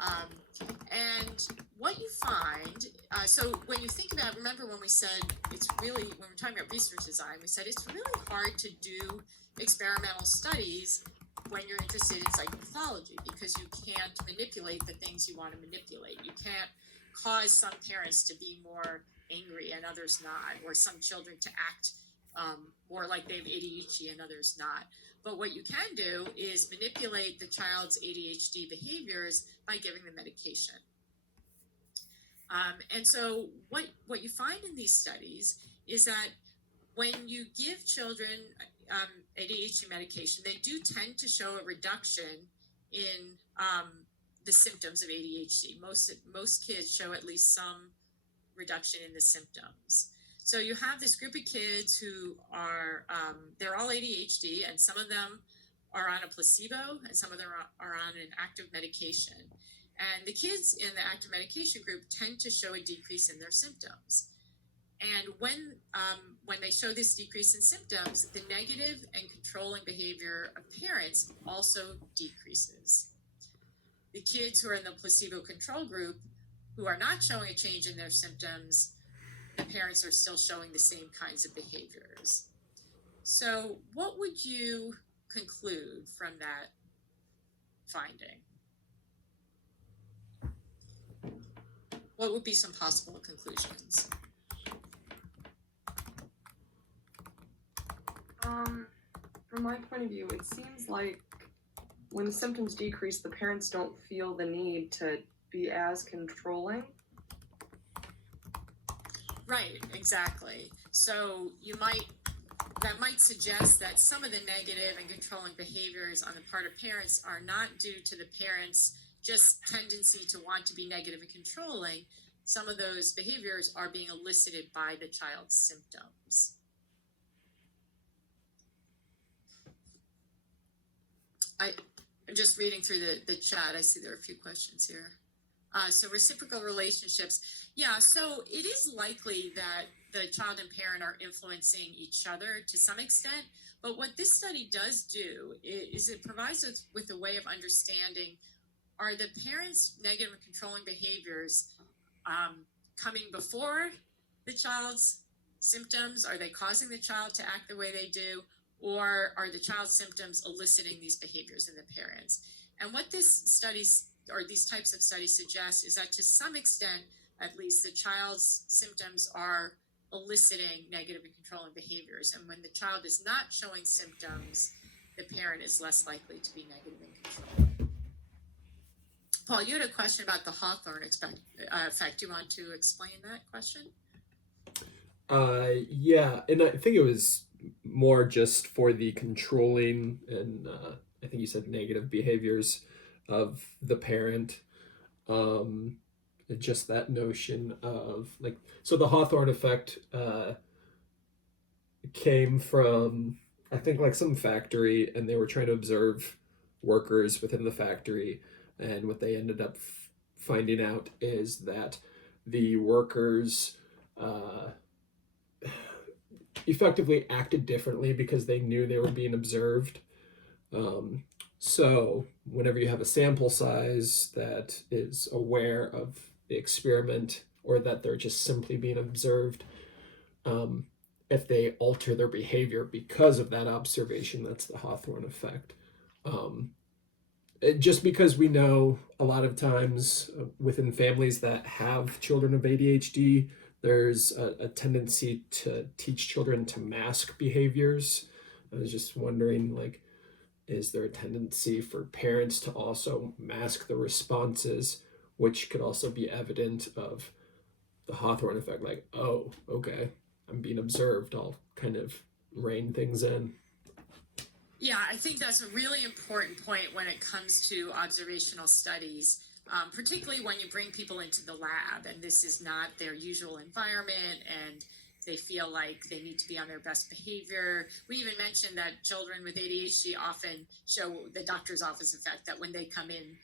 And what you find, so when you think about, remember when we said it's really, when we're talking about research design, we said it's really hard to do experimental studies when you're interested in psychopathology because you can't manipulate the things you want to manipulate. You can't cause some parents to be more angry and others not, or some children to act more like they have ADHD and others not. But what you can do is manipulate the child's ADHD behaviors by giving them medication. And so what you find in these studies is that when you give children ADHD medication, they do tend to show a reduction in the symptoms of ADHD. Most kids show at least some reduction in the symptoms. So you have this group of kids who are, they're all ADHD, and some of them are on a placebo, and some of them are on an active medication. And the kids in the active medication group tend to show a decrease in their symptoms. And when they show this decrease in symptoms, the negative and controlling behavior of parents also decreases. The kids who are in the placebo control group, who are not showing a change in their symptoms, the parents are still showing the same kinds of behaviors. So what would you conclude from that finding? What would be some possible conclusions? From my point of view, it seems like when the symptoms decrease, the parents don't feel the need to be as controlling. Right, exactly. So that might suggest that some of the negative and controlling behaviors on the part of parents are not due to the parents' just tendency to want to be negative and controlling. Some of those behaviors are being elicited by the child's symptoms. I'm just reading through the chat. I see there are a few questions here. So reciprocal relationships. Yeah, so it is likely that the child and parent are influencing each other to some extent. But what this study does do is it provides us with a way of understanding, are the parents' negative and controlling behaviors coming before the child's symptoms? Are they causing the child to act the way they do? Or are the child's symptoms eliciting these behaviors in the parents? And what this studies, or these types of studies, suggest is that to some extent, at least, the child's symptoms are eliciting negative and controlling behaviors. And when the child is not showing symptoms, the parent is less likely to be negative and controlling. Paul, you had a question about the Hawthorne effect. Do you want to explain that question? Yeah, and I think it was more just for the controlling and I think you said negative behaviors of the parent. Just that notion of like, so the Hawthorne effect came from, I think, like some factory, and they were trying to observe workers within the factory, and what they ended up finding out is that the workers effectively acted differently because they knew they were being observed. So whenever you have a sample size that is aware of the experiment, or that they're just simply being observed, if they alter their behavior because of that observation, that's the Hawthorne effect. Just because we know a lot of times within families that have children of ADHD, there's a tendency to teach children to mask behaviors. I was just wondering, like, is there a tendency for parents to also mask the responses, which could also be evident of the Hawthorne effect? Like, oh, okay, I'm being observed, I'll kind of rein things in. Yeah, I think that's a really important point when it comes to observational studies, particularly when you bring people into the lab and this is not their usual environment and they feel like they need to be on their best behavior. We even mentioned that children with ADHD often show the doctor's office effect, that when they come in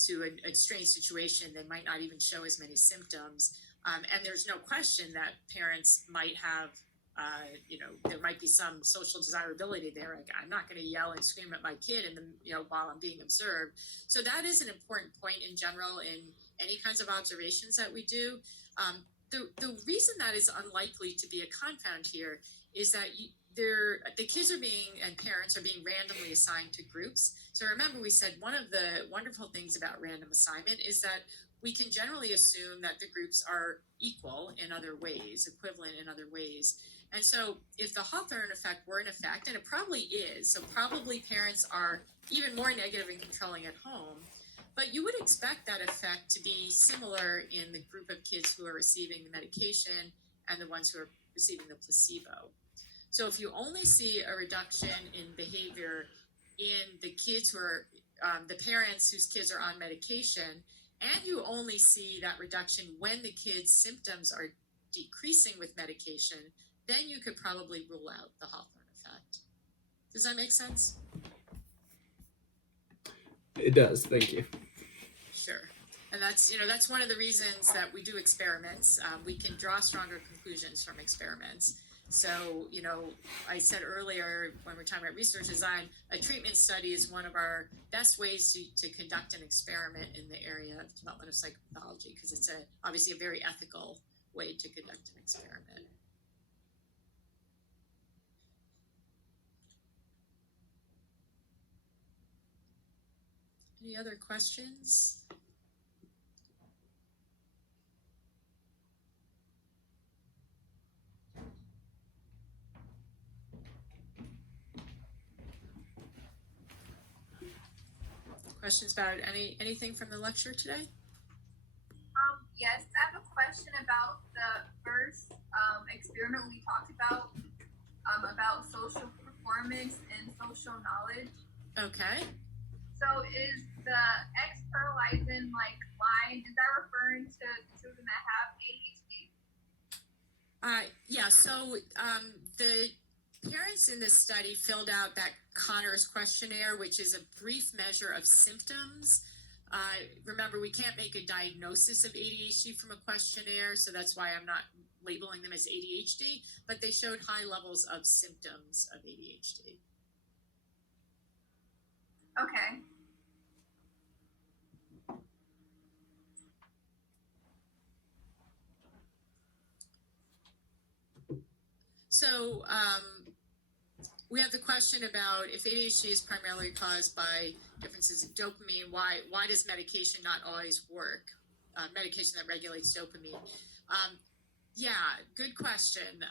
to a strange situation, they might not even show as many symptoms. And there's no question that parents might have there might be some social desirability there. Like, I'm not going to yell and scream at my kid while I'm being observed. So that is an important point in general in any kinds of observations that we do. The reason that is unlikely to be a confound here is that the kids and parents are being randomly assigned to groups. So remember, we said one of the wonderful things about random assignment is that we can generally assume that the groups are equal in other ways, equivalent in other ways. And so if the Hawthorne effect were in effect, and it probably is, so probably parents are even more negative and controlling at home, but you would expect that effect to be similar in the group of kids who are receiving the medication and the ones who are receiving the placebo. So if you only see a reduction in behavior in the kids who are, the parents whose kids are on medication, and you only see that reduction when the kids' symptoms are decreasing with medication, then you could probably rule out the Hawthorne effect. Does that make sense? It does, thank you. Sure. And that's one of the reasons that we do experiments. We can draw stronger conclusions from experiments. So, I said earlier when we're talking about research design, a treatment study is one of our best ways to conduct an experiment in the area of development of psychopathology, because it's obviously a very ethical way to conduct an experiment. Any other questions? Questions about anything from the lecture today? Yes, I have a question about the first experiment we talked about social performance and social knowledge. Okay. So is the X paralyzing line, is that referring to children that have ADHD? Yeah, so the parents in this study filled out that Connors questionnaire, which is a brief measure of symptoms. Remember, we can't make a diagnosis of ADHD from a questionnaire, so that's why I'm not labeling them as ADHD, but they showed high levels of symptoms of ADHD. Okay. So we have the question about if ADHD is primarily caused by differences in dopamine, why does medication not always work? Medication that regulates dopamine. Yeah, good question.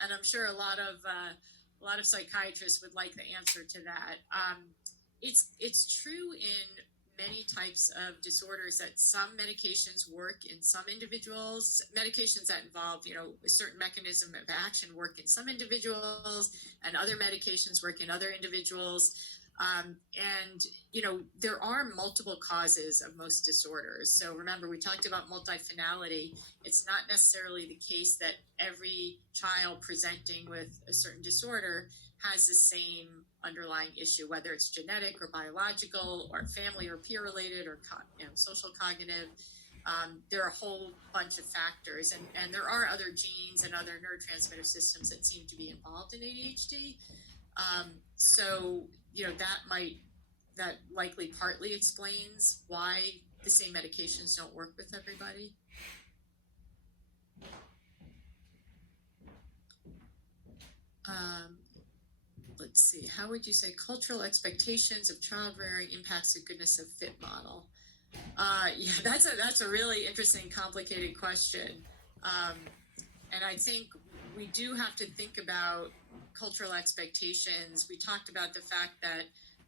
And I'm sure a lot of psychiatrists would like the answer to that. It's true in many types of disorders that some medications work in some individuals. Medications that involve, a certain mechanism of action work in some individuals, and other medications work in other individuals. And there are multiple causes of most disorders. So remember, we talked about multifinality. It's not necessarily the case that every child presenting with a certain disorder has the same underlying issue, whether it's genetic or biological or family or peer related or social cognitive. There are a whole bunch of factors, and there are other genes and other neurotransmitter systems that seem to be involved in ADHD. So that likely partly explains why the same medications don't work with everybody. Let's see, how would you say cultural expectations of child rearing impacts the goodness of fit model? Yeah, that's a really interesting, complicated question. And I think we do have to think about cultural expectations. We talked about the fact that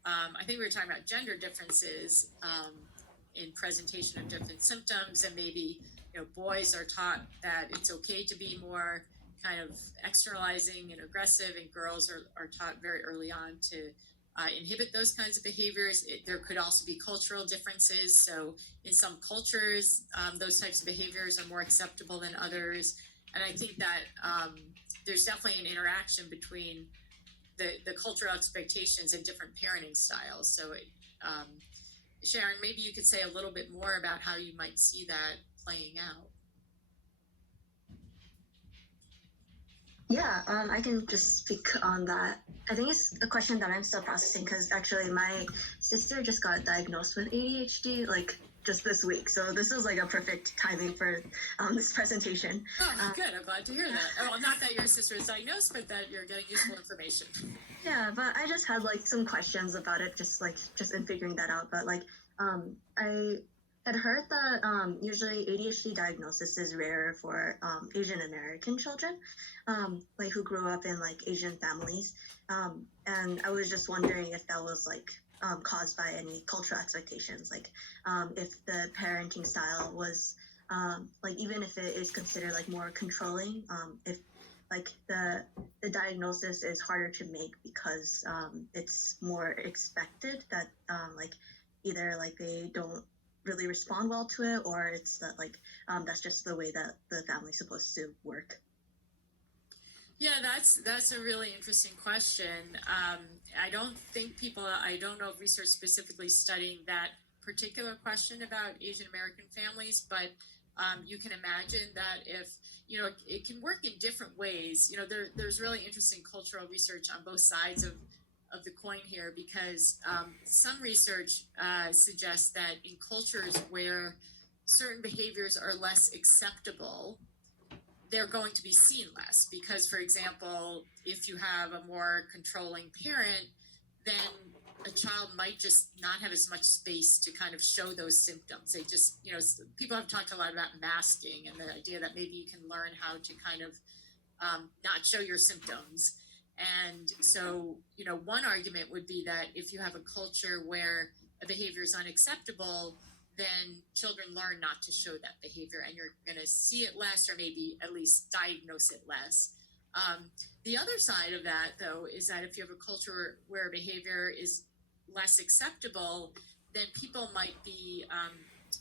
I think we were talking about gender differences in presentation of different symptoms, and maybe boys are taught that it's okay to be more kind of externalizing and aggressive, and girls are taught very early on to inhibit those kinds of behaviors. There could also be cultural differences. So in some cultures, those types of behaviors are more acceptable than others. And I think that there's definitely an interaction between the cultural expectations and different parenting styles. So Sharon, maybe you could say a little bit more about how you might see that playing out. Yeah, I can just speak on that. I think it's a question that I'm still processing because actually my sister just got diagnosed with ADHD like just this week. So this was like a perfect timing for this presentation. Oh, good. I'm glad to hear that. Oh, well, not that your sister is diagnosed, but that you're getting useful information. Yeah, but I just had like some questions about it, just in figuring that out. But like, I had heard that usually ADHD diagnosis is rare for Asian American children, like who grew up in like Asian families, and I was just wondering if that was like caused by any cultural expectations, like if the parenting style was like even if it is considered like more controlling, if like the diagnosis is harder to make because it's more expected that like either like they don't really respond well to it or it's that like that's just the way that the family's supposed to work. Yeah, that's a really interesting question. I don't know of research specifically studying that particular question about Asian American families, but you can imagine that if, it can work in different ways. There's really interesting cultural research on both sides of the coin here because some research suggests that in cultures where certain behaviors are less acceptable, they're going to be seen less because, for example, if you have a more controlling parent, then a child might just not have as much space to kind of show those symptoms. They just, people have talked a lot about masking and the idea that maybe you can learn how to kind of not show your symptoms. And so, one argument would be that if you have a culture where a behavior is unacceptable, then children learn not to show that behavior and you're going to see it less or maybe at least diagnose it less. The other side of that, though, is that if you have a culture where behavior is less acceptable, then people might be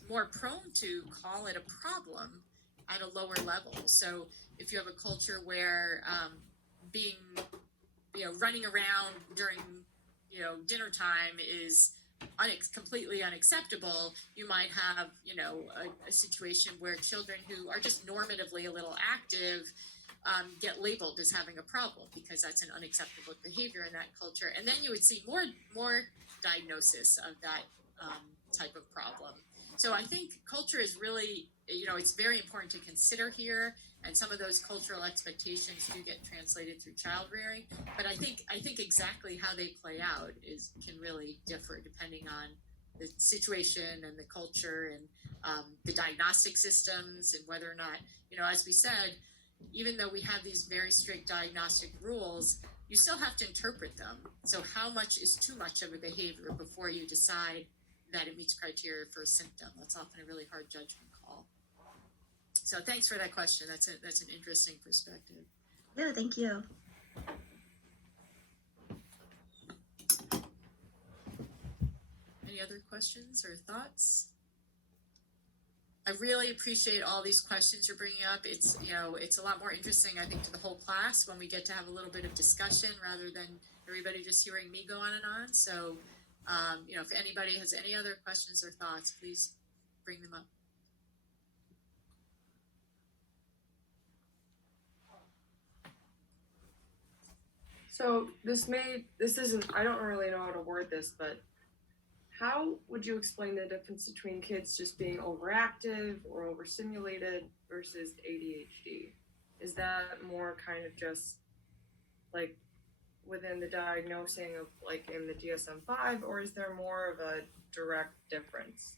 more prone to call it a problem at a lower level. So if you have a culture where being, running around during, dinner time is completely unacceptable, you might have, a situation where children who are just normatively a little active get labeled as having a problem because that's an unacceptable behavior in that culture, and then you would see more diagnosis of that type of problem. So I think culture is really, it's very important to consider here, and some of those cultural expectations do get translated through child rearing. But I think exactly how they play out can really differ depending on the situation and the culture and the diagnostic systems and whether or not, as we said, even though we have these very strict diagnostic rules, you still have to interpret them. So how much is too much of a behavior before you decide that it meets criteria for a symptom? That's often a really hard judgment call. So thanks for that question. That's an interesting perspective. Yeah, thank you. Any other questions or thoughts? I really appreciate all these questions you're bringing up. It's a lot more interesting, I think, to the whole class when we get to have a little bit of discussion rather than everybody just hearing me go on and on. So, if anybody has any other questions or thoughts, please bring them up. So this isn't, I don't really know how to word this, but how would you explain the difference between kids just being overactive or overstimulated versus ADHD? Is that more kind of just like within the diagnosing of like in the DSM-5, or is there more of a direct difference?